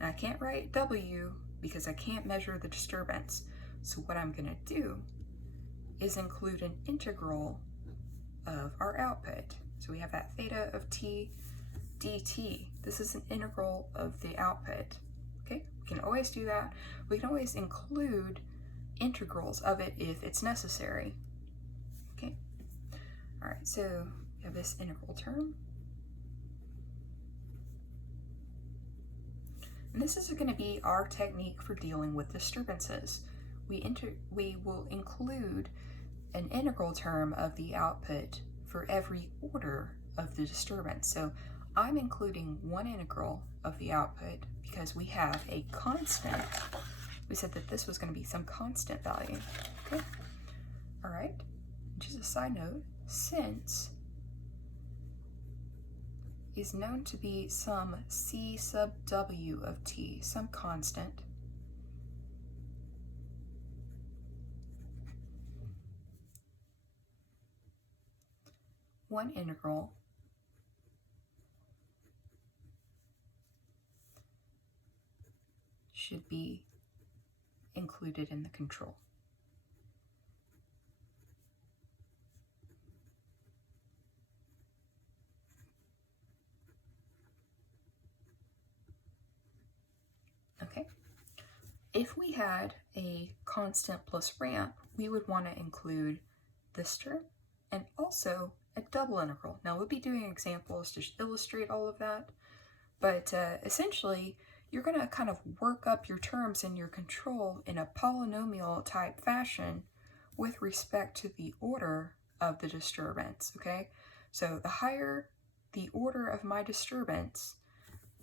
and I can't write W because I can't measure the disturbance. So what I'm going to do is include an integral of our output. So we have that theta of t dt. This is an integral of the output. Okay, we can always do that. We can always include integrals of it if it's necessary. Okay, all right, so we have this integral term. And this is going to be our technique for dealing with disturbances. We will include an integral term of the output for every order of the disturbance. So I'm including one integral of the output because we have a constant. We said that this was going to be some constant value. Okay. All right. Just a side note, since is known to be some C sub W of t, some constant, one integral should be included in the control. Okay. If we had a constant plus ramp, we would want to include this term and also a double integral. Now we'll be doing examples to illustrate all of that, but essentially you're going to kind of work up your terms in your control in a polynomial type fashion with respect to the order of the disturbance, okay? So the higher the order of my disturbance,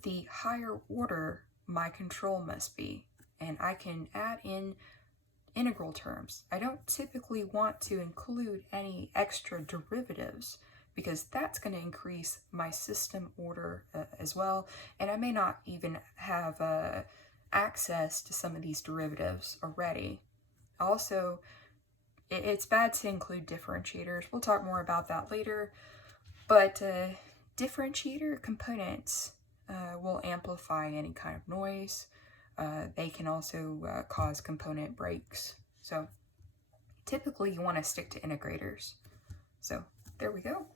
the higher order my control must be. And I can add in integral terms. I don't typically want to include any extra derivatives because that's going to increase my system order as well. And I may not even have access to some of these derivatives already. Also, it's bad to include differentiators. We'll talk more about that later. But differentiator components will amplify any kind of noise. They can also cause component breaks. So typically you want to stick to integrators. So there we go.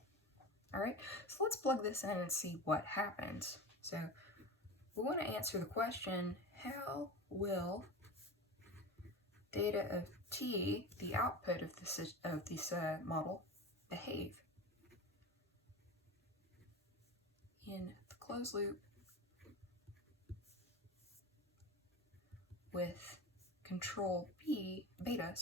All right, so let's plug this in and see what happens. So we want to answer the question, how will theta of t, the output of this model, behave in the closed loop with control beta,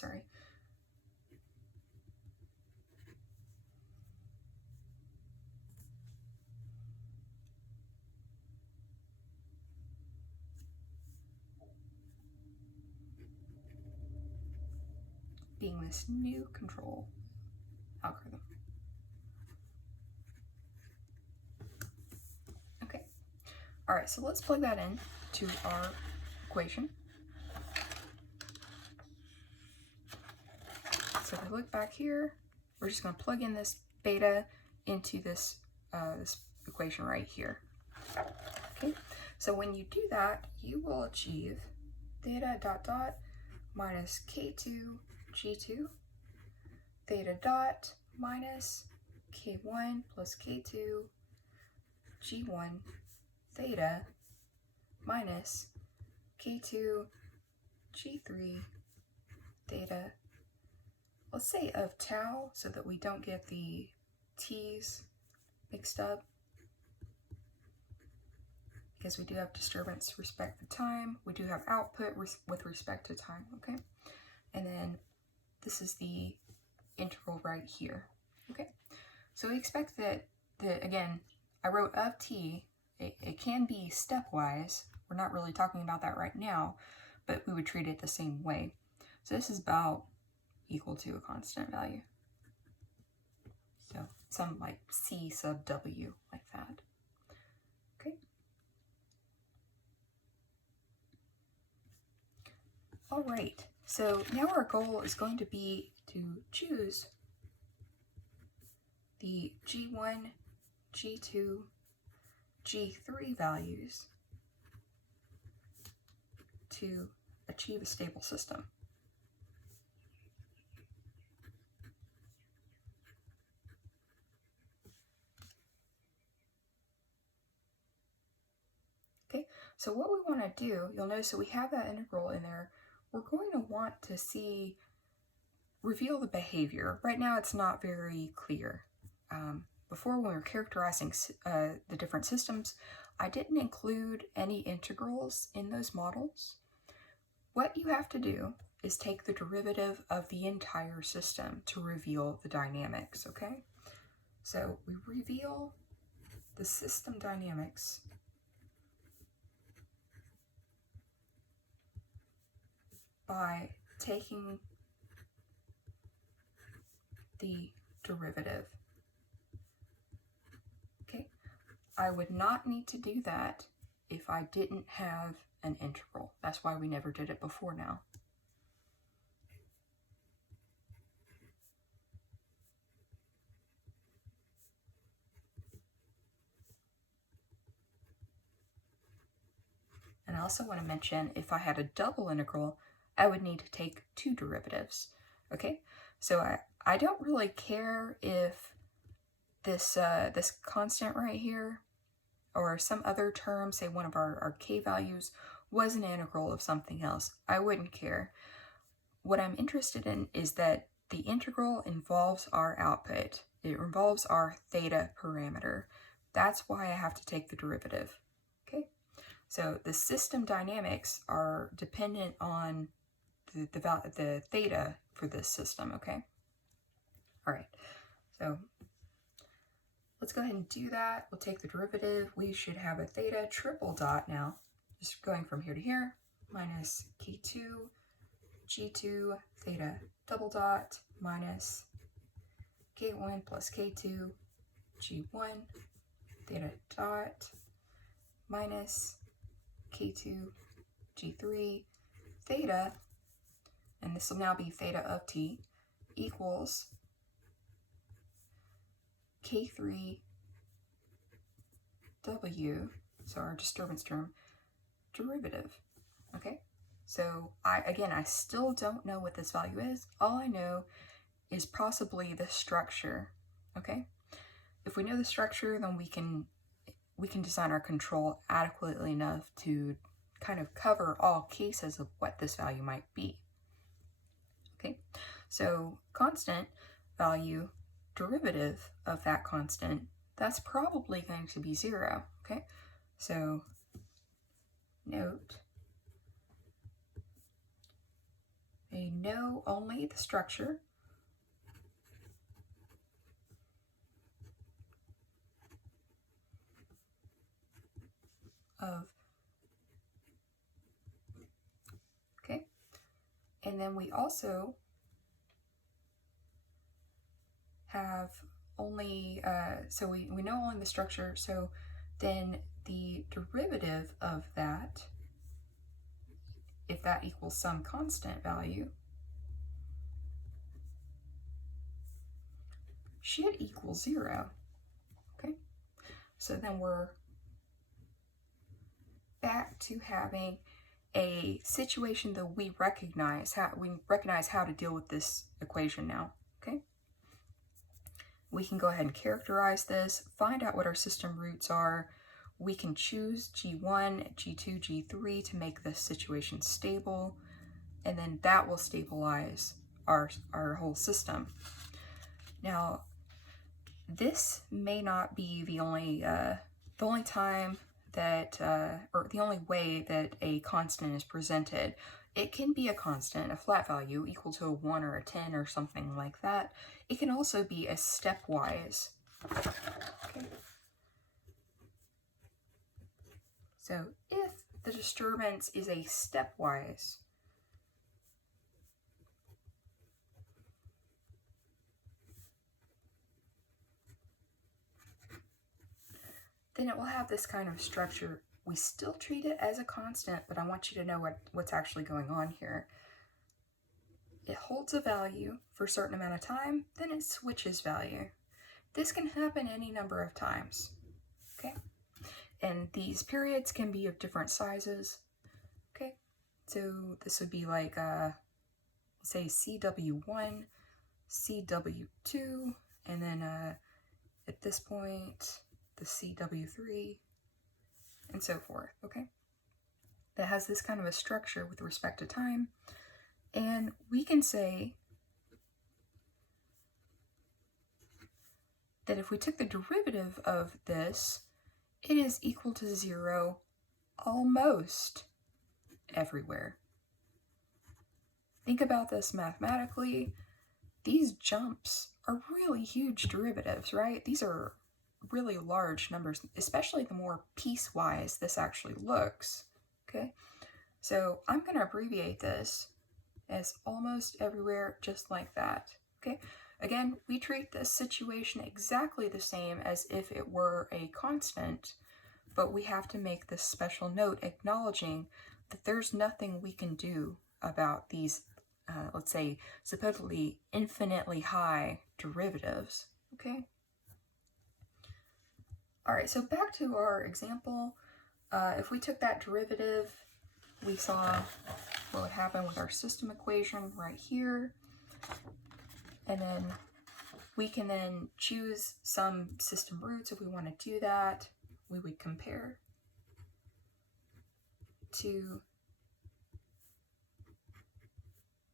being this new control algorithm. Okay, all right, so let's plug that in to our equation. So if we look back here, we're just going to plug in this beta into this equation right here. Okay, so when you do that, you will achieve theta dot dot minus k2 g2, theta dot minus k1 plus k2 g1 theta minus k2 g3 theta, let's say of tau so that we don't get the t's mixed up, because we do have disturbance respect to time, we do have output with respect to time, okay? And then this is the integral right here, okay? So we expect that, again, I wrote of t, it can be stepwise. We're not really talking about that right now, but we would treat it the same way. So this is about equal to a constant value. So some like C sub W, like that. Okay. All right, so now our goal is going to be to choose the G1, G2, G3 values to achieve a stable system. Okay, so what we want to do, you'll notice that we have that integral in there. We're going to want to reveal the behavior. Right now it's not very clear. Before, when we were characterizing the different systems, I didn't include any integrals in those models. What you have to do is take the derivative of the entire system to reveal the dynamics, okay? So we reveal the system dynamics by taking the derivative. Okay, I would not need to do that if I didn't have an integral. That's why we never did it before now. And I also want to mention, if I had a double integral, I would need to take two derivatives. Okay, so I don't really care if this constant right here or some other term, say one of our k values, was an integral of something else. I wouldn't care. What I'm interested in is that the integral involves our output. It involves our theta parameter. That's why I have to take the derivative. Okay, so the system dynamics are dependent on the theta for this system. Okay, all right, so let's go ahead and do that. We'll take the derivative. We should have a theta triple dot now, just going from here to here, minus k2 g2 theta double dot minus k1 plus k2 g1 theta dot minus k2 g3 theta, and this will now be theta of t, equals k3 w, so our disturbance term, derivative. Okay, so I still don't know what this value is. All I know is possibly the structure. Okay, if we know the structure, then we can design our control adequately enough to kind of cover all cases of what this value might be. Okay, so constant value, derivative of that constant, that's probably going to be 0. Okay, so note, they know only the structure of, okay, and then we also have only, so we know only the structure, so then the derivative of that, if that equals some constant value, should equal 0. Okay, so then we're back to having a situation that we recognize how to deal with this equation now. Okay, we can go ahead and characterize this, find out what our system roots are. We can choose G1, G2, G3 to make this situation stable, and then that will stabilize our whole system. Now, this may not be the only time that, or the only way that a constant is presented. It can be a constant, a flat value equal to a 1 or a 10 or something like that. It can also be a stepwise. Okay. So if the disturbance is a stepwise, then it will have this kind of structure. We still treat it as a constant, but I want you to know what's actually going on here. It holds a value for a certain amount of time, then it switches value. This can happen any number of times, okay? And these periods can be of different sizes, okay? So this would be like, say CW1, CW2, and then at this point, the CW3, and so forth, okay? That has this kind of a structure with respect to time. And we can say that if we took the derivative of this, it is equal to 0 almost everywhere. Think about this mathematically. These jumps are really huge derivatives, right? These are really large numbers, especially the more piecewise this actually looks, okay? So I'm going to abbreviate this as almost everywhere, just like that, okay? Again, we treat this situation exactly the same as if it were a constant, but we have to make this special note acknowledging that there's nothing we can do about these, let's say, supposedly infinitely high derivatives, okay? All right, so back to our example. If we took that derivative, we saw what would happen with our system equation right here. And then we can then choose some system roots if we want to do that. We would compare to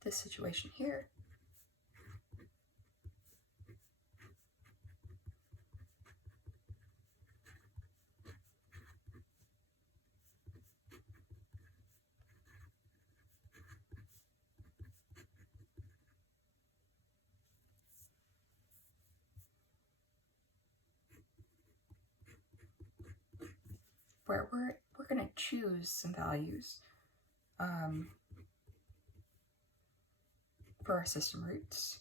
this situation here. Where we're going to choose some values for our system roots.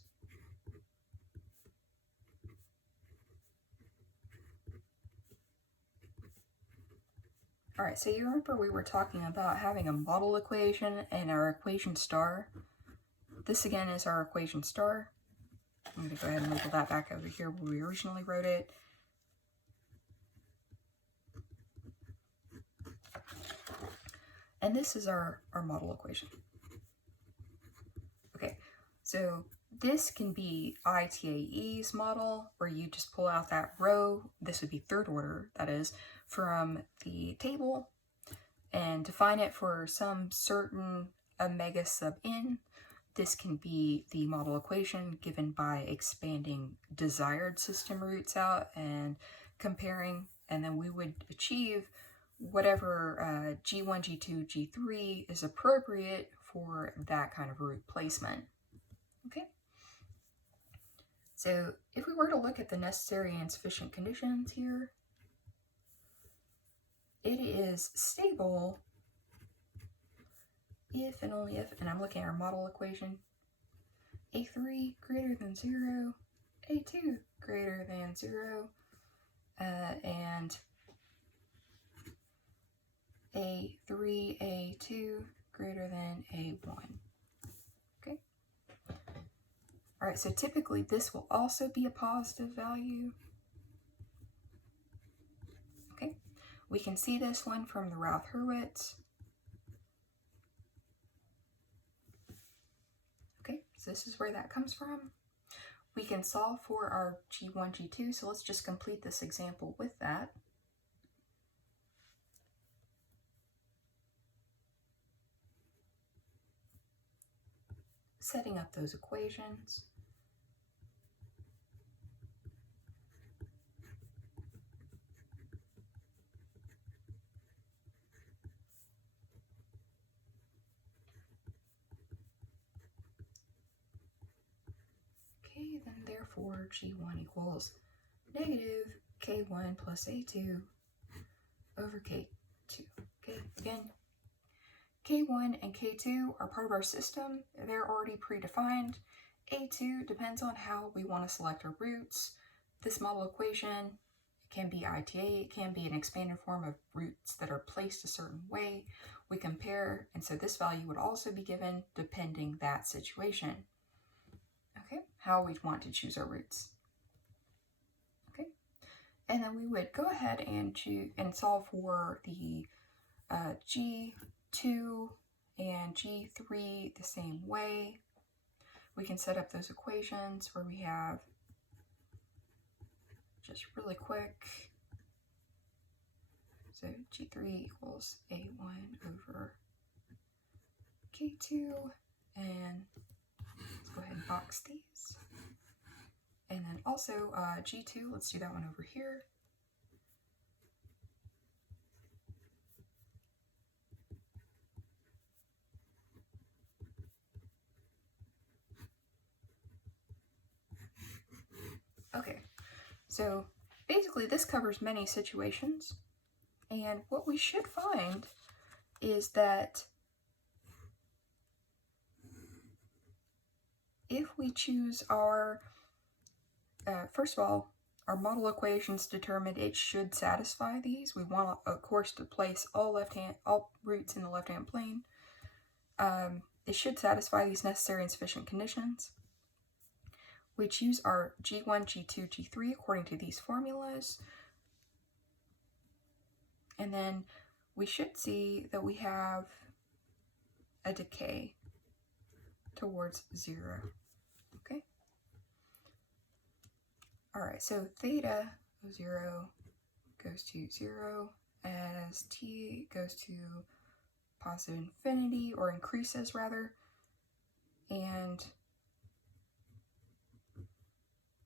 All right, so you remember we were talking about having a model equation and our equation star. This again is our equation star. I'm going to go ahead and label that back over here where we originally wrote it. And this is our model equation. Okay, so this can be ITAE's model, where you just pull out that row, this would be third order, that is, from the table, and define it for some certain omega sub n. This can be the model equation given by expanding desired system roots out and comparing, and then we would achieve whatever G1, G2, G3 is appropriate for that kind of root placement. Okay? So if we were to look at the necessary and sufficient conditions here, it is stable if and only if, and I'm looking at our model equation, A3 greater than 0, A2 greater than 0, and A3, A2 greater than A1. Okay? All right, so typically this will also be a positive value. Okay? We can see this one from the Routh-Hurwitz. Okay, so this is where that comes from. We can solve for our G1, G2, so let's just complete this example with that. Setting up those equations. Okay, then therefore G1 equals negative K1 plus A2 over K2. Okay, again, K1 and K2 are part of our system. They're already predefined. A2 depends on how we want to select our roots. This model equation can be ITA, it can be an expanded form of roots that are placed a certain way. We compare, and so this value would also be given depending that situation. Okay, how we want to choose our roots. Okay, and then we would go ahead and choose and solve for the G2 and G3 the same way. We can set up those equations where we have, just really quick, so G3 equals A1 over K2, and let's go ahead and box these. And then also G2, let's do that one over here. Okay, so basically this covers many situations, and what we should find is that if we choose our, first of all, our model equations determined it should satisfy these. We want, of course, to place all roots in the left-hand plane. It should satisfy these necessary and sufficient conditions. We choose our G1, G2, G3 according to these formulas. And then we should see that we have a decay towards 0. Okay? Alright, so theta of 0 goes to 0 as t goes to positive infinity, or increases rather, and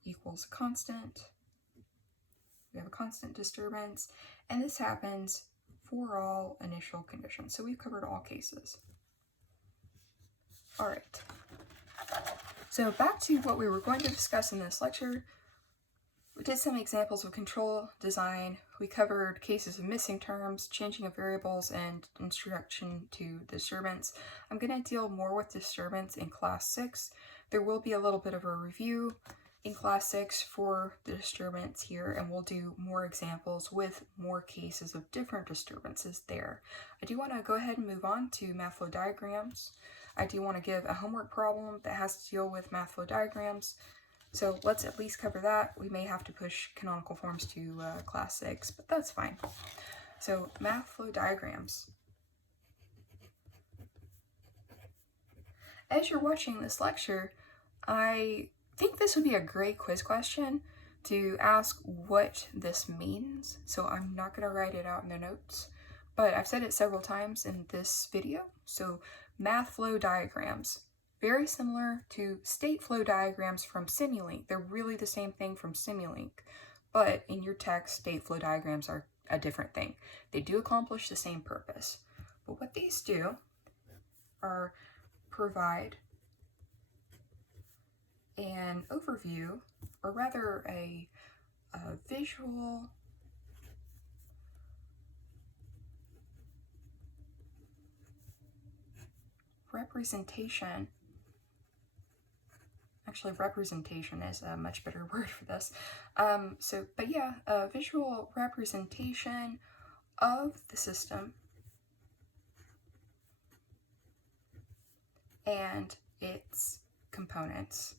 equals a constant. We have a constant disturbance, and this happens for all initial conditions. So we've covered all cases. All right. So back to what we were going to discuss in this lecture. We did some examples of control design. We covered cases of missing terms, changing of variables, and introduction to disturbance. I'm going to deal more with disturbance in class 6. There will be a little bit of a review in class 6 for the disturbance here, and we'll do more examples with more cases of different disturbances there. I do want to go ahead and move on to math flow diagrams. I do want to give a homework problem that has to deal with math flow diagrams. So let's at least cover that. We may have to push canonical forms to class 6, but that's fine. So math flow diagrams. As you're watching this lecture, I think this would be a great quiz question to ask what this means. So I'm not going to write it out in the notes, but I've said it several times in this video. So math flow diagrams. Very similar to state flow diagrams from Simulink. They're really the same thing from Simulink, but in your text, state flow diagrams are a different thing. They do accomplish the same purpose, but what these do are provide an overview, or rather a visual representation. Actually, representation is a much better word for this. But yeah, a visual representation of the system and its components.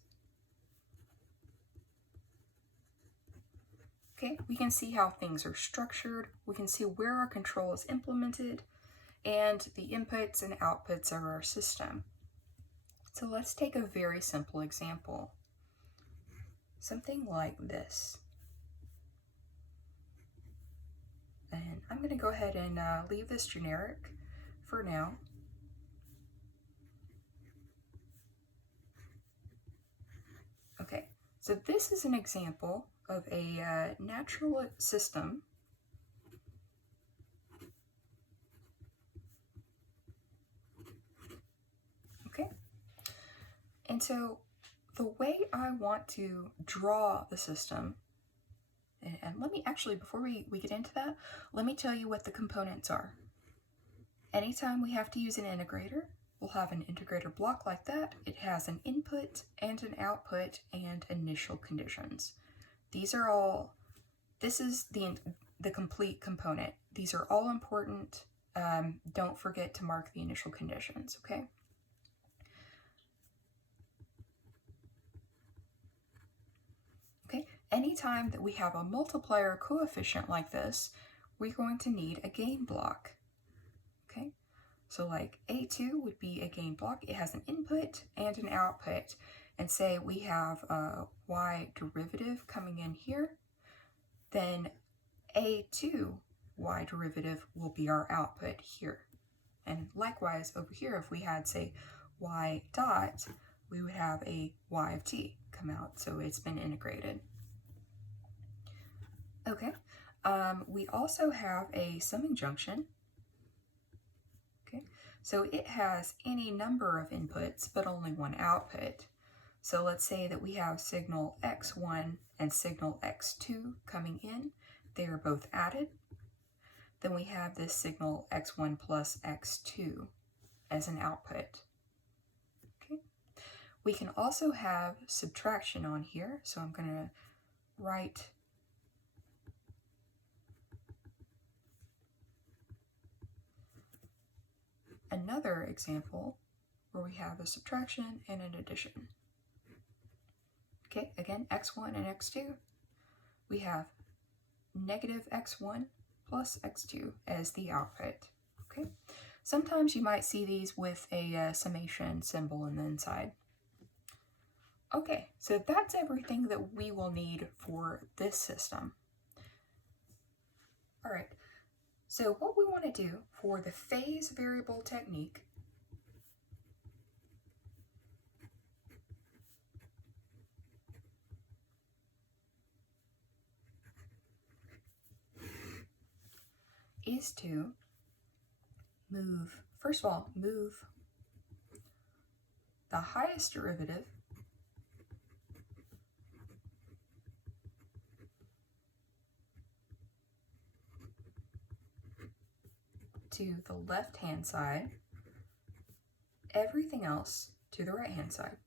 Okay, we can see how things are structured. We can see where our control is implemented and the inputs and outputs of our system. So let's take a very simple example. Something like this. And I'm going to go ahead and leave this generic for now. Okay, so this is an example of a natural system . Okay, and so the way I want to draw the system, and let me actually, before we get into that, let me tell you what the components are. Anytime we have to use an integrator, we'll have an integrator block like that. It has an input and an output and initial conditions. These are all this is the complete component. These are all important. Don't forget to mark the initial conditions, okay? Okay, anytime that we have a multiplier coefficient like this, we're going to need a gain block, okay? So like A2 would be a gain block. It has an input and an output. And say we have a y derivative coming in here, then A2 y derivative will be our output here. And likewise over here, if we had, say, y dot, we would have a y of t come out, so it's been integrated. Okay, we also have a summing junction. Okay, so it has any number of inputs, but only one output. So let's say that we have signal x1 and signal x2 coming in. They are both added. Then we have this signal x1 plus x2 as an output. Okay. We can also have subtraction on here, so I'm going to write another example where we have a subtraction and an addition. Okay, again, x1 and x2. We have negative x1 plus x2 as the output. Okay, sometimes you might see these with a summation symbol on the inside. Okay, so that's everything that we will need for this system. All right, so what we want to do for the phase variable technique is to move, first of all, move the highest derivative to the left-hand side, everything else to the right-hand side.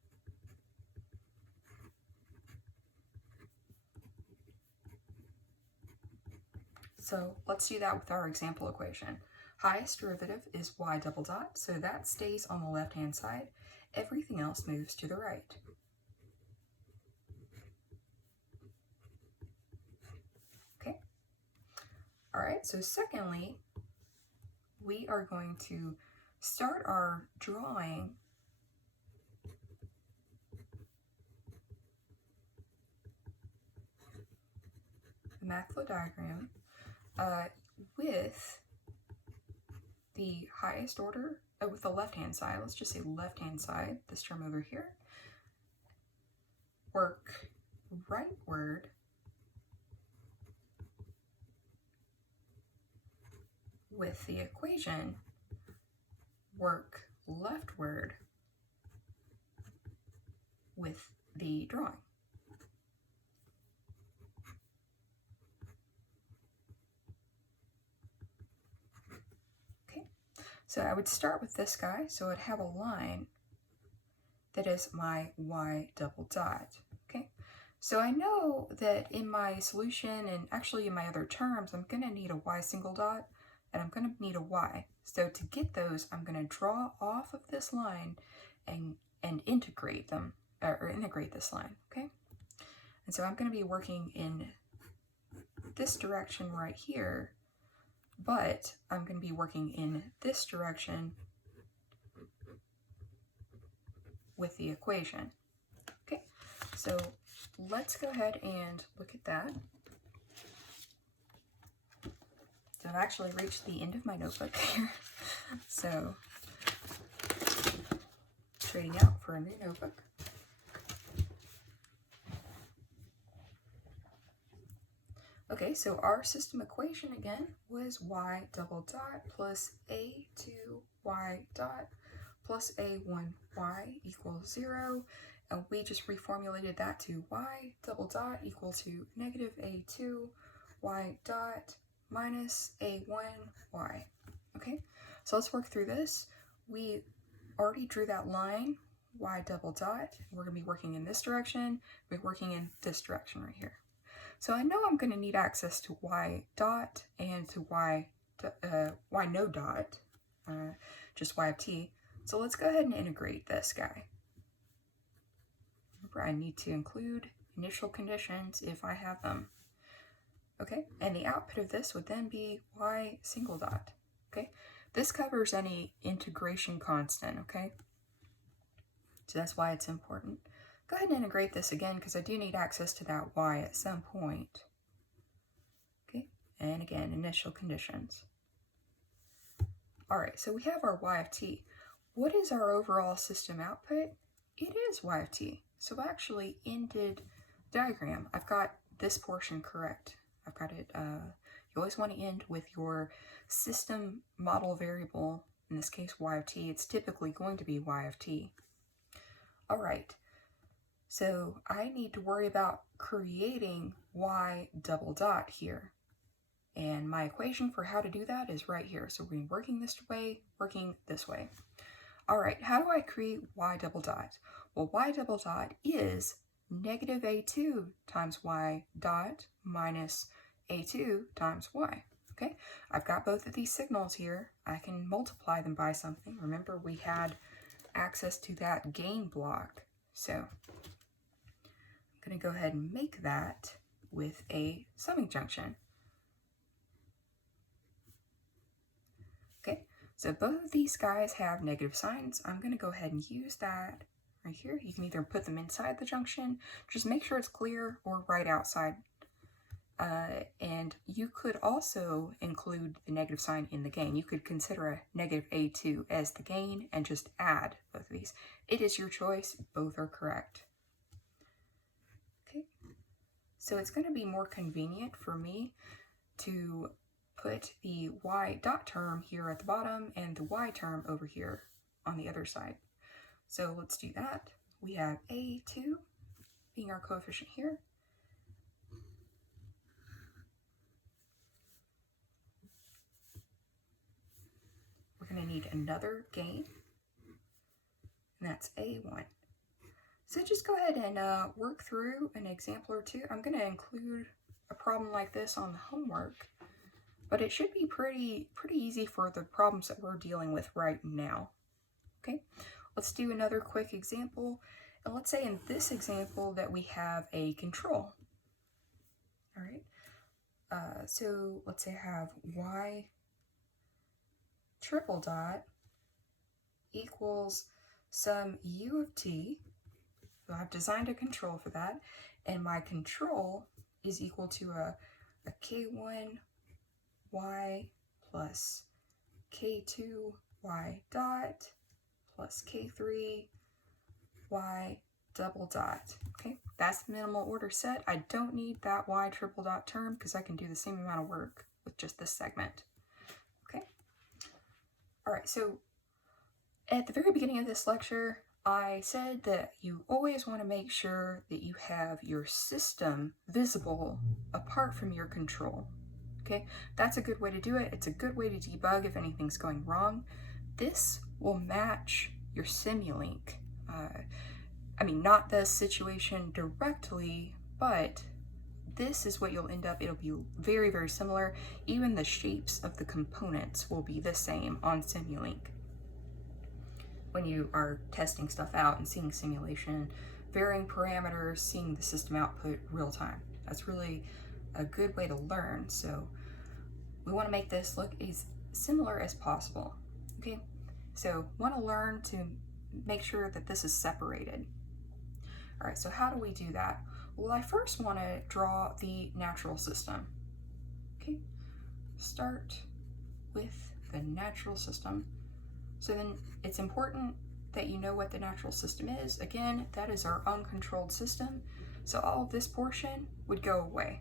So let's do that with our example equation. Highest derivative is y double dot, so that stays on the left-hand side. Everything else moves to the right. Okay. All right, so secondly, we are going to start our drawing the math flow diagram with the highest order, with the left-hand side. Let's just say left-hand side, this term over here. Work rightward with the equation, work leftward with the drawing. Okay, so I would start with this guy, so I'd have a line that is my y double dot. Okay, so I know that in my solution, and actually in my other terms, I'm going to need a y single dot, and I'm going to need a y. So to get those, I'm going to draw off of this line and integrate them, or integrate this line, okay? And so I'm going to be working in this direction right here, but I'm going to be working in this direction with the equation. Okay, so let's go ahead and look at that. So I've actually reached the end of my notebook here. So trading out for a new notebook. Okay, so our system equation again was y double dot plus a2y dot plus a1y equals 0. And we just reformulated that to y double dot equal to negative a2y dot minus a1y. Okay, so let's work through this. We already drew that line, y double dot. We're going to be working in this direction. We're working in this direction right here. So I know I'm going to need access to y dot and to y no dot, just y of t. So let's go ahead and integrate this guy. Remember, I need to include initial conditions if I have them. Okay, and the output of this would then be y single dot. Okay, this covers any integration constant, okay? So that's why it's important. Go ahead and integrate this again because I do need access to that y at some point. Okay, and again, initial conditions. All right, so we have our y of t. What is our overall system output? It is y of t. So actually ended diagram. I've got this portion correct. I've got it, you always want to end with your system model variable, in this case y of t. It's typically going to be y of t. All right, so I need to worry about creating y double dot here. And my equation for how to do that is right here. So we're working this way, working this way. All right, how do I create y double dot? Well, y double dot is negative a2 times y dot minus a2 times y. Okay, I've got both of these signals here. I can multiply them by something. Remember, we had access to that gain block. So I'm going to go ahead and make that with a summing junction. Okay, so both of these guys have negative signs. I'm going to go ahead and use that right here. You can either put them inside the junction, just make sure it's clear, or right outside. And you could also include the negative sign in the gain. You could consider a negative a2 as the gain and just add both of these. It is your choice. Both are correct. Okay, so it's going to be more convenient for me to put the y dot term here at the bottom and the y term over here on the other side. So let's do that. We have a2 being our coefficient here. We're going to need another gain, and that's a1. So just go ahead and work through an example or two. I'm going to include a problem like this on the homework, but it should be pretty easy for the problems that we're dealing with right now. Okay, let's do another quick example. And let's say in this example that we have a control. All right, so let's say I have y triple dot equals some u of t. So I've designed a control for that, and my control is equal to a k1 y plus k2 y dot plus k3 y double dot. Okay, that's the minimal order set. I don't need that y triple dot term because I can do the same amount of work with just this segment. Okay, all right, so at the very beginning of this lecture, I said that you always want to make sure that you have your system visible apart from your control. Okay, that's a good way to do it. It's a good way to debug if anything's going wrong. This will match your Simulink. I mean, not the situation directly, but this is what you'll end up. It'll be very, very similar. Even the shapes of the components will be the same on Simulink. When you are testing stuff out and seeing simulation, varying parameters, seeing the system output real time. That's really a good way to learn. So we want to make this look as similar as possible. Okay, so want to learn to make sure that this is separated. All right, so how do we do that? Well, I first want to draw the natural system. Okay, start with the natural system. So then it's important that you know what the natural system is. Again, that is our uncontrolled system. So all of this portion would go away.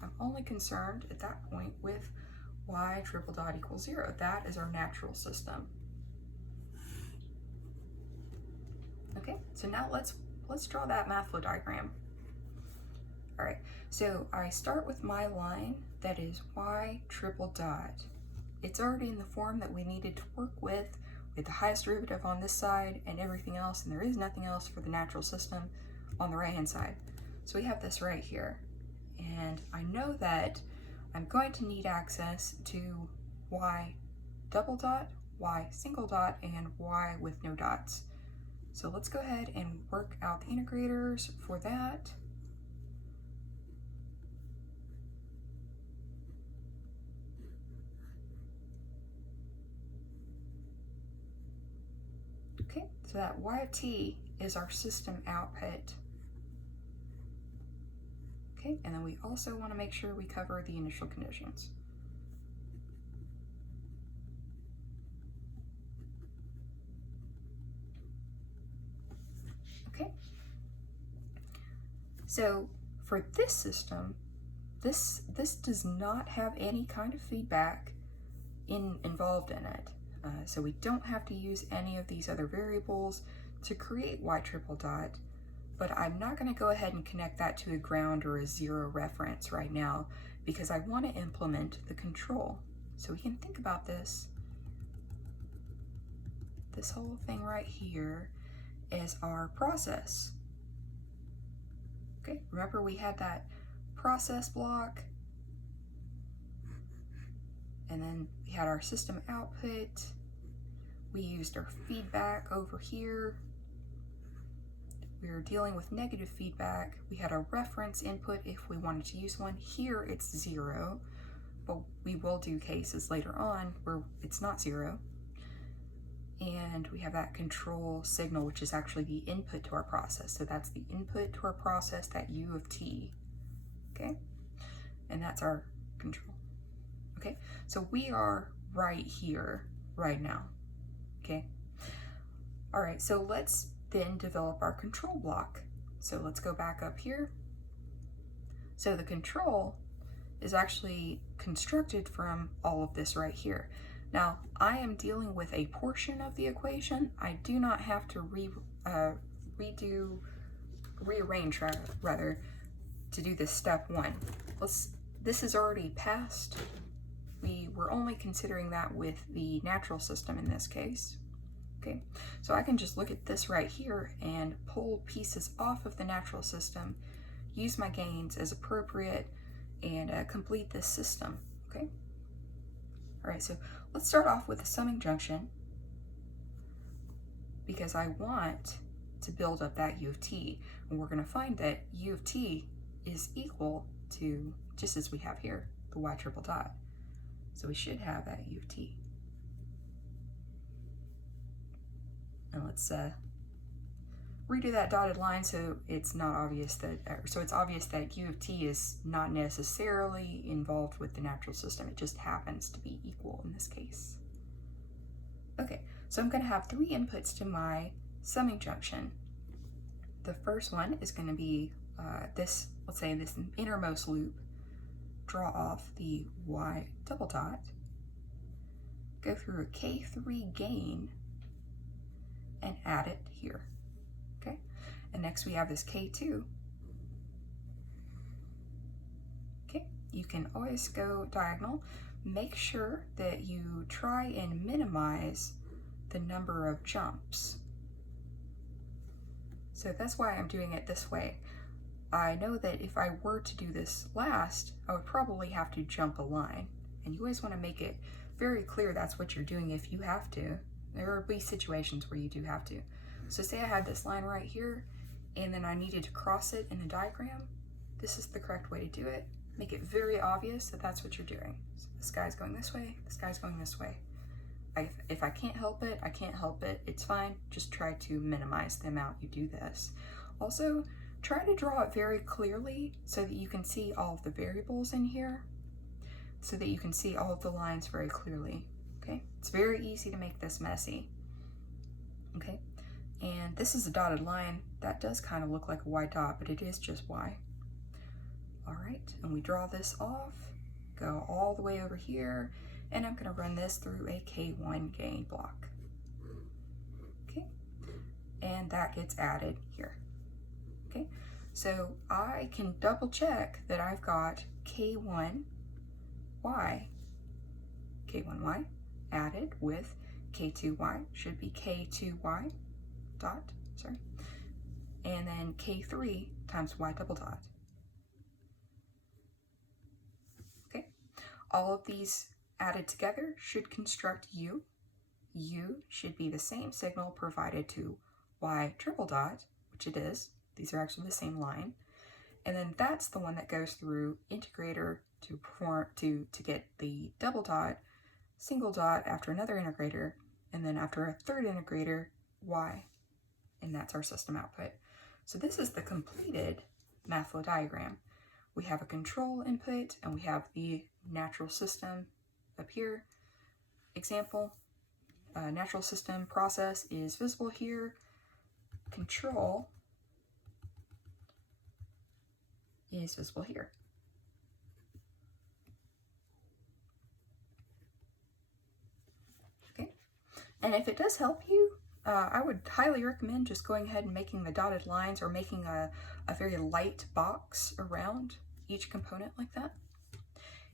I'm only concerned at that point with y triple dot equals 0. That is our natural system. Okay, so now let's draw that math flow diagram. All right, so I start with my line that is y triple dot. It's already in the form that we needed to work with the highest derivative on this side and everything else, and there is nothing else for the natural system on the right hand side. So we have this right here. and I know that I'm going to need access to y double dot, y single dot, and y with no dots. So let's go ahead and work out the integrators for that. Okay, so that y of t is our system output. Okay, and then we also want to make sure we cover the initial conditions. Okay, so for this system, this does not have any kind of feedback involved in it. So we don't have to use any of these other variables to create y triple dot, but I'm not going to go ahead and connect that to a ground or a zero reference right now because I want to implement the control. So we can think about this. This whole thing right here is our process. Okay, remember we had that process block, and then we had our system output. We used our feedback over here. We were dealing with negative feedback. We had a reference input if we wanted to use one. Here it's 0, but we will do cases later on where it's not 0. And we have that control signal, which is actually the input to our process. So that's the input to our process, that u of t, okay? And that's our control, okay? So we are right here, right now, okay? All right, so let's then develop our control block. So let's go back up here. So the control is actually constructed from all of this right here. Now, I am dealing with a portion of the equation. I do not have to rearrange rather, to do this step 1. This is already passed. We were only considering that with the natural system in this case. Okay, so I can just look at this right here and pull pieces off of the natural system, use my gains as appropriate, and complete this system, okay? All right, so let's start off with the summing junction because I want to build up that u of t, and we're going to find that u of t is equal to, just as we have here, the y triple dot. So we should have that u of t. And let's redo that dotted line so it's not obvious that, so it's obvious that u of t is not necessarily involved with the natural system. It just happens to be equal in this case. Okay, so I'm going to have 3 inputs to my summing junction. The first one is going to be this, let's say this innermost loop, draw off the y double dot, go through a K3 gain, and add it here, okay? And next we have this K2. Okay, you can always go diagonal. Make sure that you try and minimize the number of jumps. So that's why I'm doing it this way. I know that if I were to do this last, I would probably have to jump a line. And you always want to make it very clear that's what you're doing if you have to. There will be situations where you do have to. So say I had this line right here, and then I needed to cross it in a diagram. This is the correct way to do it. Make it very obvious that that's what you're doing. So this guy's going this way, this guy's going this way. If I can't help it, I can't help it. It's fine. Just try to minimize the amount you do this. Also, try to draw it very clearly so that you can see all of the variables in here, so that you can see all of the lines very clearly. Okay, it's very easy to make this messy. Okay, and this is a dotted line. That does kind of look like a y dot, but it is just y. All right, and we draw this off, go all the way over here, and I'm going to run this through a K1 gain block. Okay, and that gets added here. Okay, so I can double check that I've got K1y added with K2y, should be K2y dot, sorry, and then K3 times y double dot. All of these added together should construct U. U should be the same signal provided to Y triple dot, which it is. These are actually the same line. And then that's the one that goes through integrator to get the double dot, single dot after another integrator, and then after a third integrator, Y. And that's our system output. So this is the completed math flow diagram. We have a control input and we have the natural system up here. Example, natural system process is visible here. Control is visible here. Okay, and if it does help you, I would highly recommend just going ahead and making the dotted lines or making a very light box around each component like that.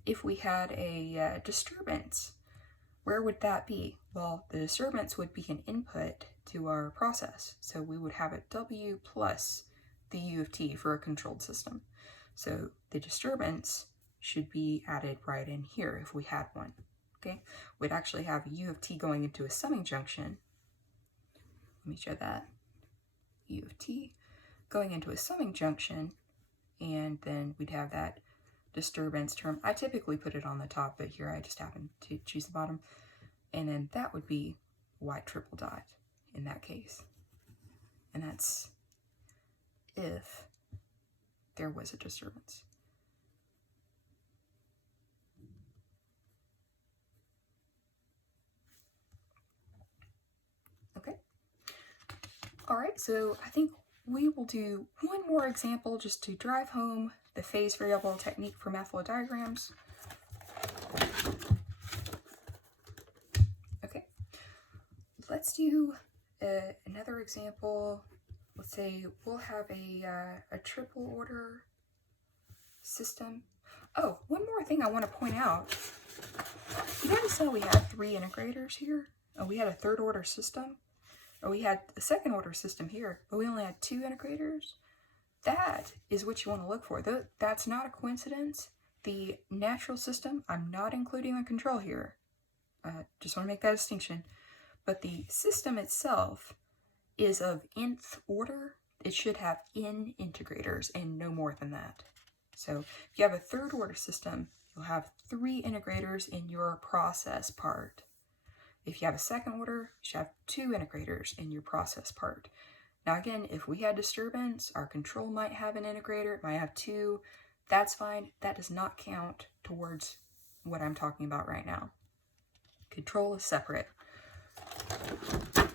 If we had a disturbance, where would that be? Well, the disturbance would be an input to our process. So we would have a W plus the U of t for a controlled system. So the disturbance should be added right in here if we had one. Okay, we'd actually have U of t going into a summing junction. Let me show that. U of t going into a summing junction, and then we'd have that disturbance term. I typically put it on the top, but here I just happen to choose the bottom. And then that would be Y triple dot in that case. And that's if there was a disturbance. Okay. All right, so I think we will do one more example just to drive home the phase variable technique for math flow diagrams. Okay, let's do another example. Let's say we'll have a triple order system. Oh, one more thing I want to point out. You notice how we had 3 integrators here? Oh, we had a third order system. Or we had a second order system here, but we only had 2 integrators. That is what you want to look for. That's not a coincidence. The natural system, I'm not including the control here. Just want to make that distinction. But the system itself is of nth order. It should have n integrators and no more than that. So if you have a third order system, you'll have 3 integrators in your process part. If you have a second order, you should have 2 integrators in your process part. Now again, if we had disturbance, our control might have an integrator, it might have 2. That's fine. That does not count towards what I'm talking about right now. Control is separate.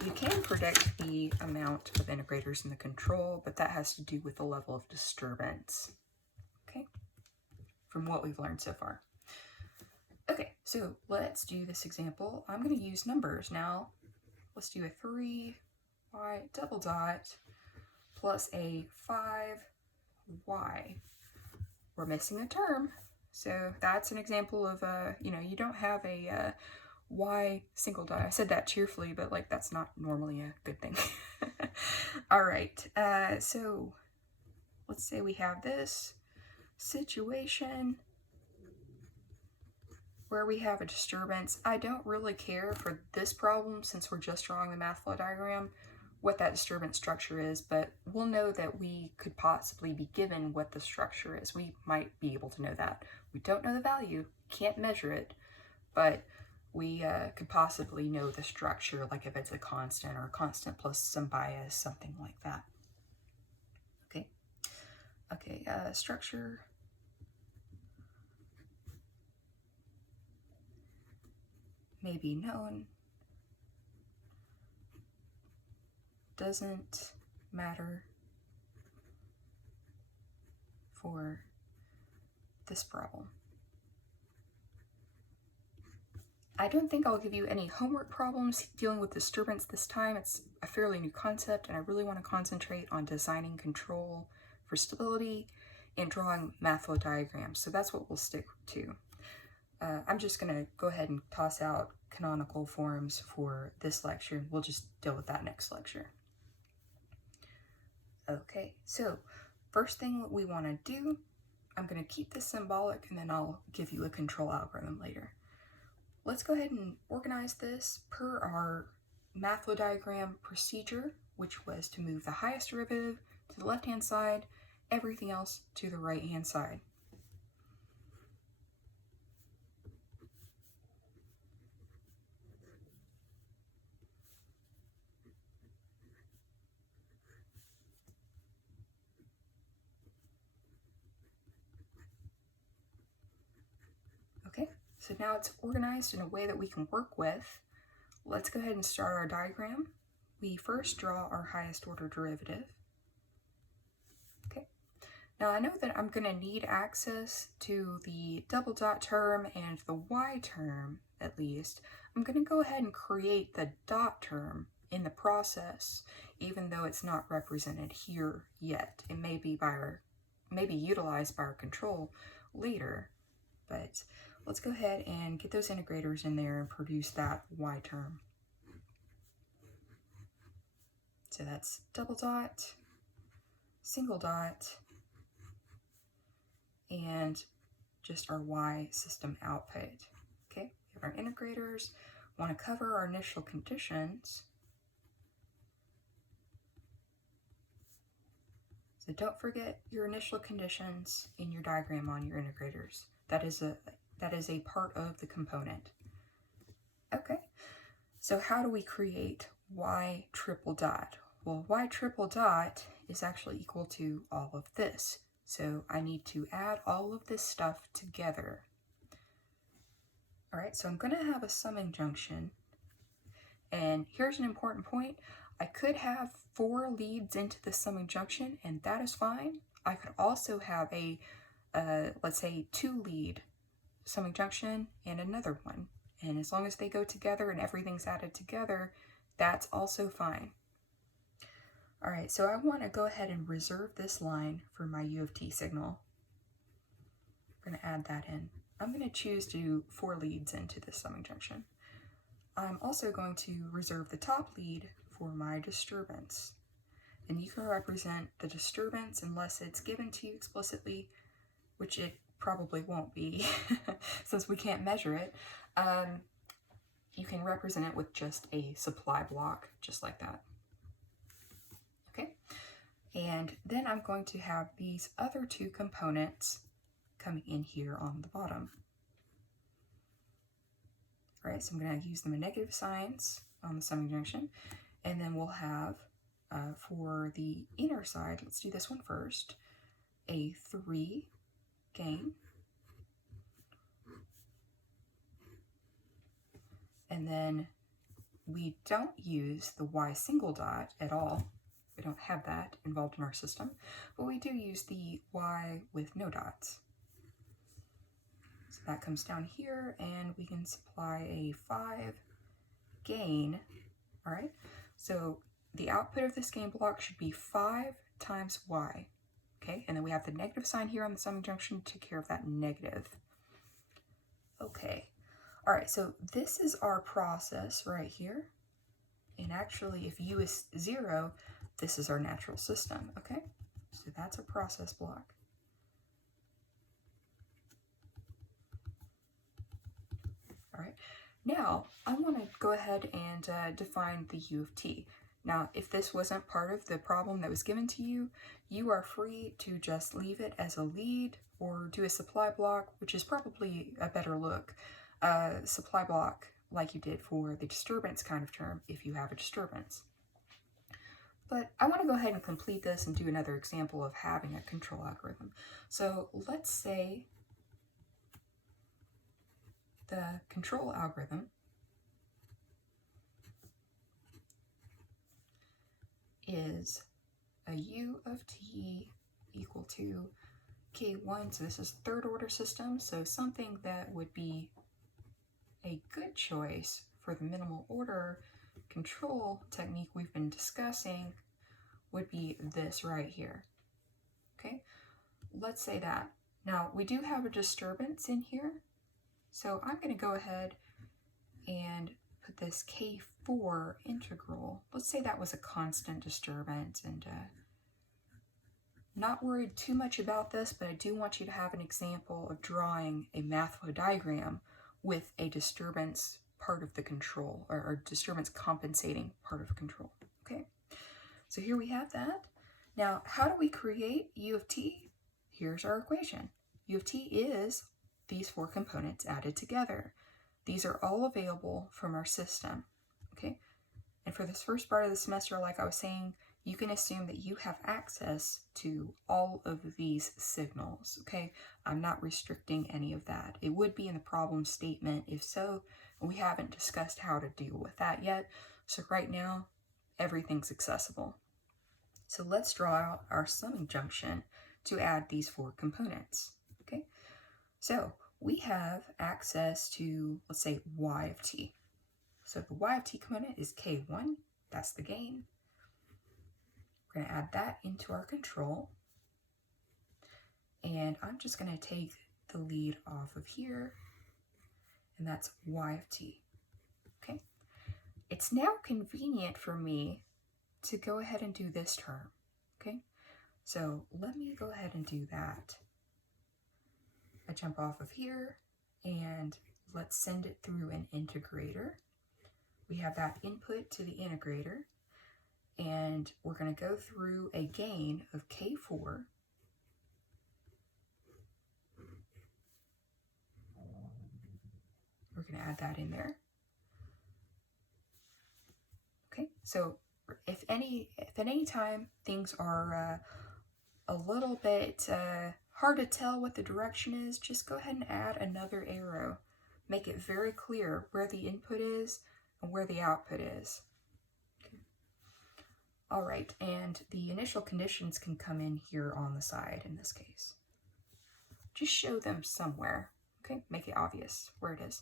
You can predict the amount of integrators in the control, but that has to do with the level of disturbance. Okay, from what we've learned so far. Okay, so let's do this example. I'm going to use numbers now. Let's do a 3y double dot plus a 5y. We're missing a term, so that's an example of you don't have a y single dot. I said that cheerfully, but like that's not normally a good thing. All right, so let's say we have this situation where we have a disturbance. I don't really care for this problem since we're just drawing the math flow diagram what that disturbance structure is, but we'll know that we could possibly be given what the structure is. We might be able to know that. We don't know the value, can't measure it, but we could possibly know the structure, like if it's a constant or a constant plus some bias, something like that. Okay, okay, structure. May be known, doesn't matter for this problem. I don't think I'll give you any homework problems dealing with disturbance this time. It's a fairly new concept, and I really want to concentrate on designing control for stability and drawing math flow diagrams. So that's what we'll stick to. I'm just going to go ahead and toss out canonical forms for this lecture. We'll just deal with that next lecture. Okay, so first thing we want to do, I'm going to keep this symbolic and then I'll give you a control algorithm later. Let's go ahead and organize this per our math flow diagram procedure, which was to move the highest derivative to the left-hand side, everything else to the right-hand side. Okay, so now it's organized in a way that we can work with. Let's go ahead and start our diagram. We first draw our highest order derivative. Okay, now I know that I'm going to need access to the double dot term and the y term at least. I'm going to go ahead and create the dot term in the process, even though it's not represented here yet. It may be utilized by our control later, but let's go ahead and get those integrators in there and produce that y term. So that's double dot, single dot, and just our y system output. Okay, we have our integrators. Want to cover our initial conditions. So don't forget your initial conditions in your diagram on your integrators. That is a part of the component. Okay, so how do we create y triple dot? Well, y triple dot is actually equal to all of this. So I need to add all of this stuff together. All right, so I'm going to have a summing junction. And here's an important point. I could have 4 leads into the summing junction, and that is fine. I could also have a, let's say, 2 lead summing junction and another one. And as long as they go together and everything's added together, that's also fine. All right, so I want to go ahead and reserve this line for my U of t signal. I'm going to add that in. I'm going to choose to do 4 leads into this summing junction. I'm also going to reserve the top lead for my disturbance. And you can represent the disturbance unless it's given to you explicitly, which it probably won't be since we can't measure it. You can represent it with just a supply block, just like that. Okay, and then I'm going to have these other 2 components coming in here on the bottom. All right, so I'm going to use them in negative signs on the summing junction, and then we'll have for the inner side, let's do this one first, a 3 gain, and then we don't use the y single dot at all. We don't have that involved in our system, but we do use the y with no dots. So that comes down here, and we can supply a 5 gain. All right, so the output of this gain block should be 5 times y. Okay, and then we have the negative sign here on the summing junction to take care of that negative. Okay, all right, so this is our process right here. And actually, if u is 0, this is our natural system, okay? So that's a process block. All right, now I want to go ahead and define the u of t. Now, if this wasn't part of the problem that was given to you, you are free to just leave it as a lead or do a supply block, which is probably a better look. Supply block like you did for the disturbance kind of term if you have a disturbance. But I want to go ahead and complete this and do another example of having a control algorithm. So let's say the control algorithm is a u of t equal to k1. So this is third order system. So something that would be a good choice for the minimal order control technique we've been discussing would be this right here. Okay, let's say that. Now we do have a disturbance in here. So I'm going to go ahead and put this K4 integral. Let's say that was a constant disturbance, and not worried too much about this, but I do want you to have an example of drawing a math flow diagram with a disturbance part of the control, or disturbance compensating part of control. Okay, so here we have that. Now, how do we create U of t? Here's our equation. U of t is these four components added together. These are all available from our system. Okay, and for this first part of the semester, like I was saying, you can assume that you have access to all of these signals, okay? I'm not restricting any of that. It would be in the problem statement if so, and we haven't discussed how to deal with that yet. So right now, everything's accessible. So let's draw out our summing junction to add these four components, okay? So we have access to, let's say, y of t. So the y of t component is k1, that's the gain. We're going to add that into our control. And I'm just going to take the lead off of here, and that's y of t. Okay. It's now convenient for me to go ahead and do this term. Okay. So let me go ahead and do that. I jump off of here, and let's send it through an integrator. We have that input to the integrator. And we're going to go through a gain of K4. We're going to add that in there. Okay, so if at any time things are a little bit hard to tell what the direction is, just go ahead and add another arrow. Make it very clear where the input is and where the output is. All right, and the initial conditions can come in here on the side in this case. Just show them somewhere, okay? Make it obvious where it is.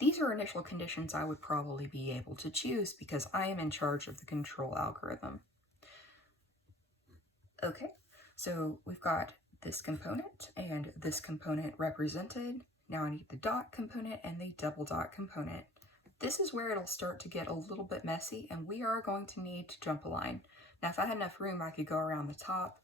These are initial conditions I would probably be able to choose because I am in charge of the control algorithm. Okay, so we've got this component and this component represented. Now I need the dot component and the double dot component. This is where it'll start to get a little bit messy, and we are going to need to jump a line. Now, if I had enough room, I could go around the top,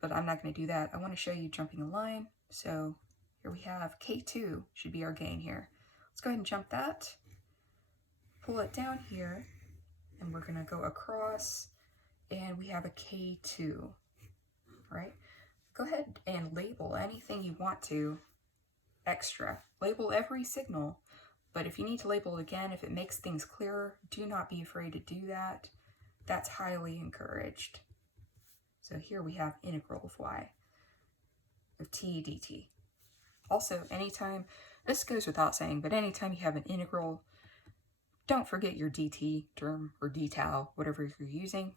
but I'm not going to do that. I want to show you jumping a line. So here we have K2 should be our gain here. Let's go ahead and jump that, pull it down here, and we're going to go across, and we have a K2, right? Go ahead and label anything you want to extra. Label every signal. But if you need to label it again, if it makes things clearer, do not be afraid to do that. That's highly encouraged. So here we have integral of y of t dt. Also, anytime, this goes without saying, but anytime you have an integral, don't forget your dt term or d tau, whatever you're using.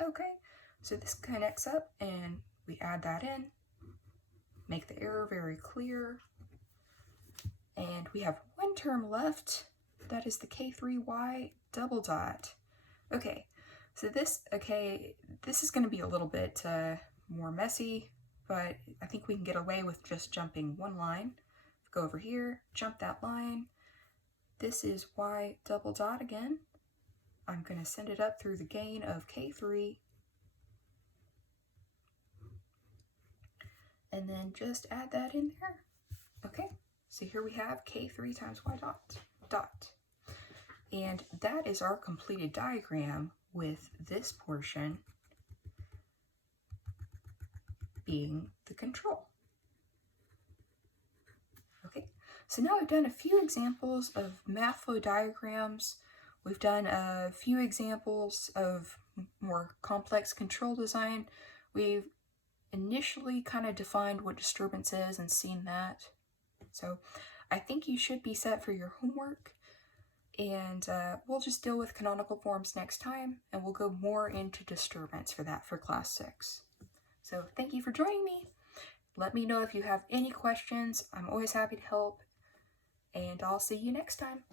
Okay, so this connects up and we add that in, make the error very clear. And we have one term left, that is the K3Y double dot. Okay, so this is going to be a little bit more messy, but I think we can get away with just jumping one line. Go over here, jump that line. This is Y double dot again. I'm going to send it up through the gain of K3. And then just add that in there. Okay. So here we have K3 times Y dot. And that is our completed diagram with this portion being the control. Okay, so now I've done a few examples of math flow diagrams. We've done a few examples of more complex control design. We've initially kind of defined what disturbance is and seen that. So I think you should be set for your homework, and we'll just deal with canonical forms next time, and we'll go more into disturbance for that for class 6. So thank you for joining me. Let me know if you have any questions. I'm always happy to help, and I'll see you next time.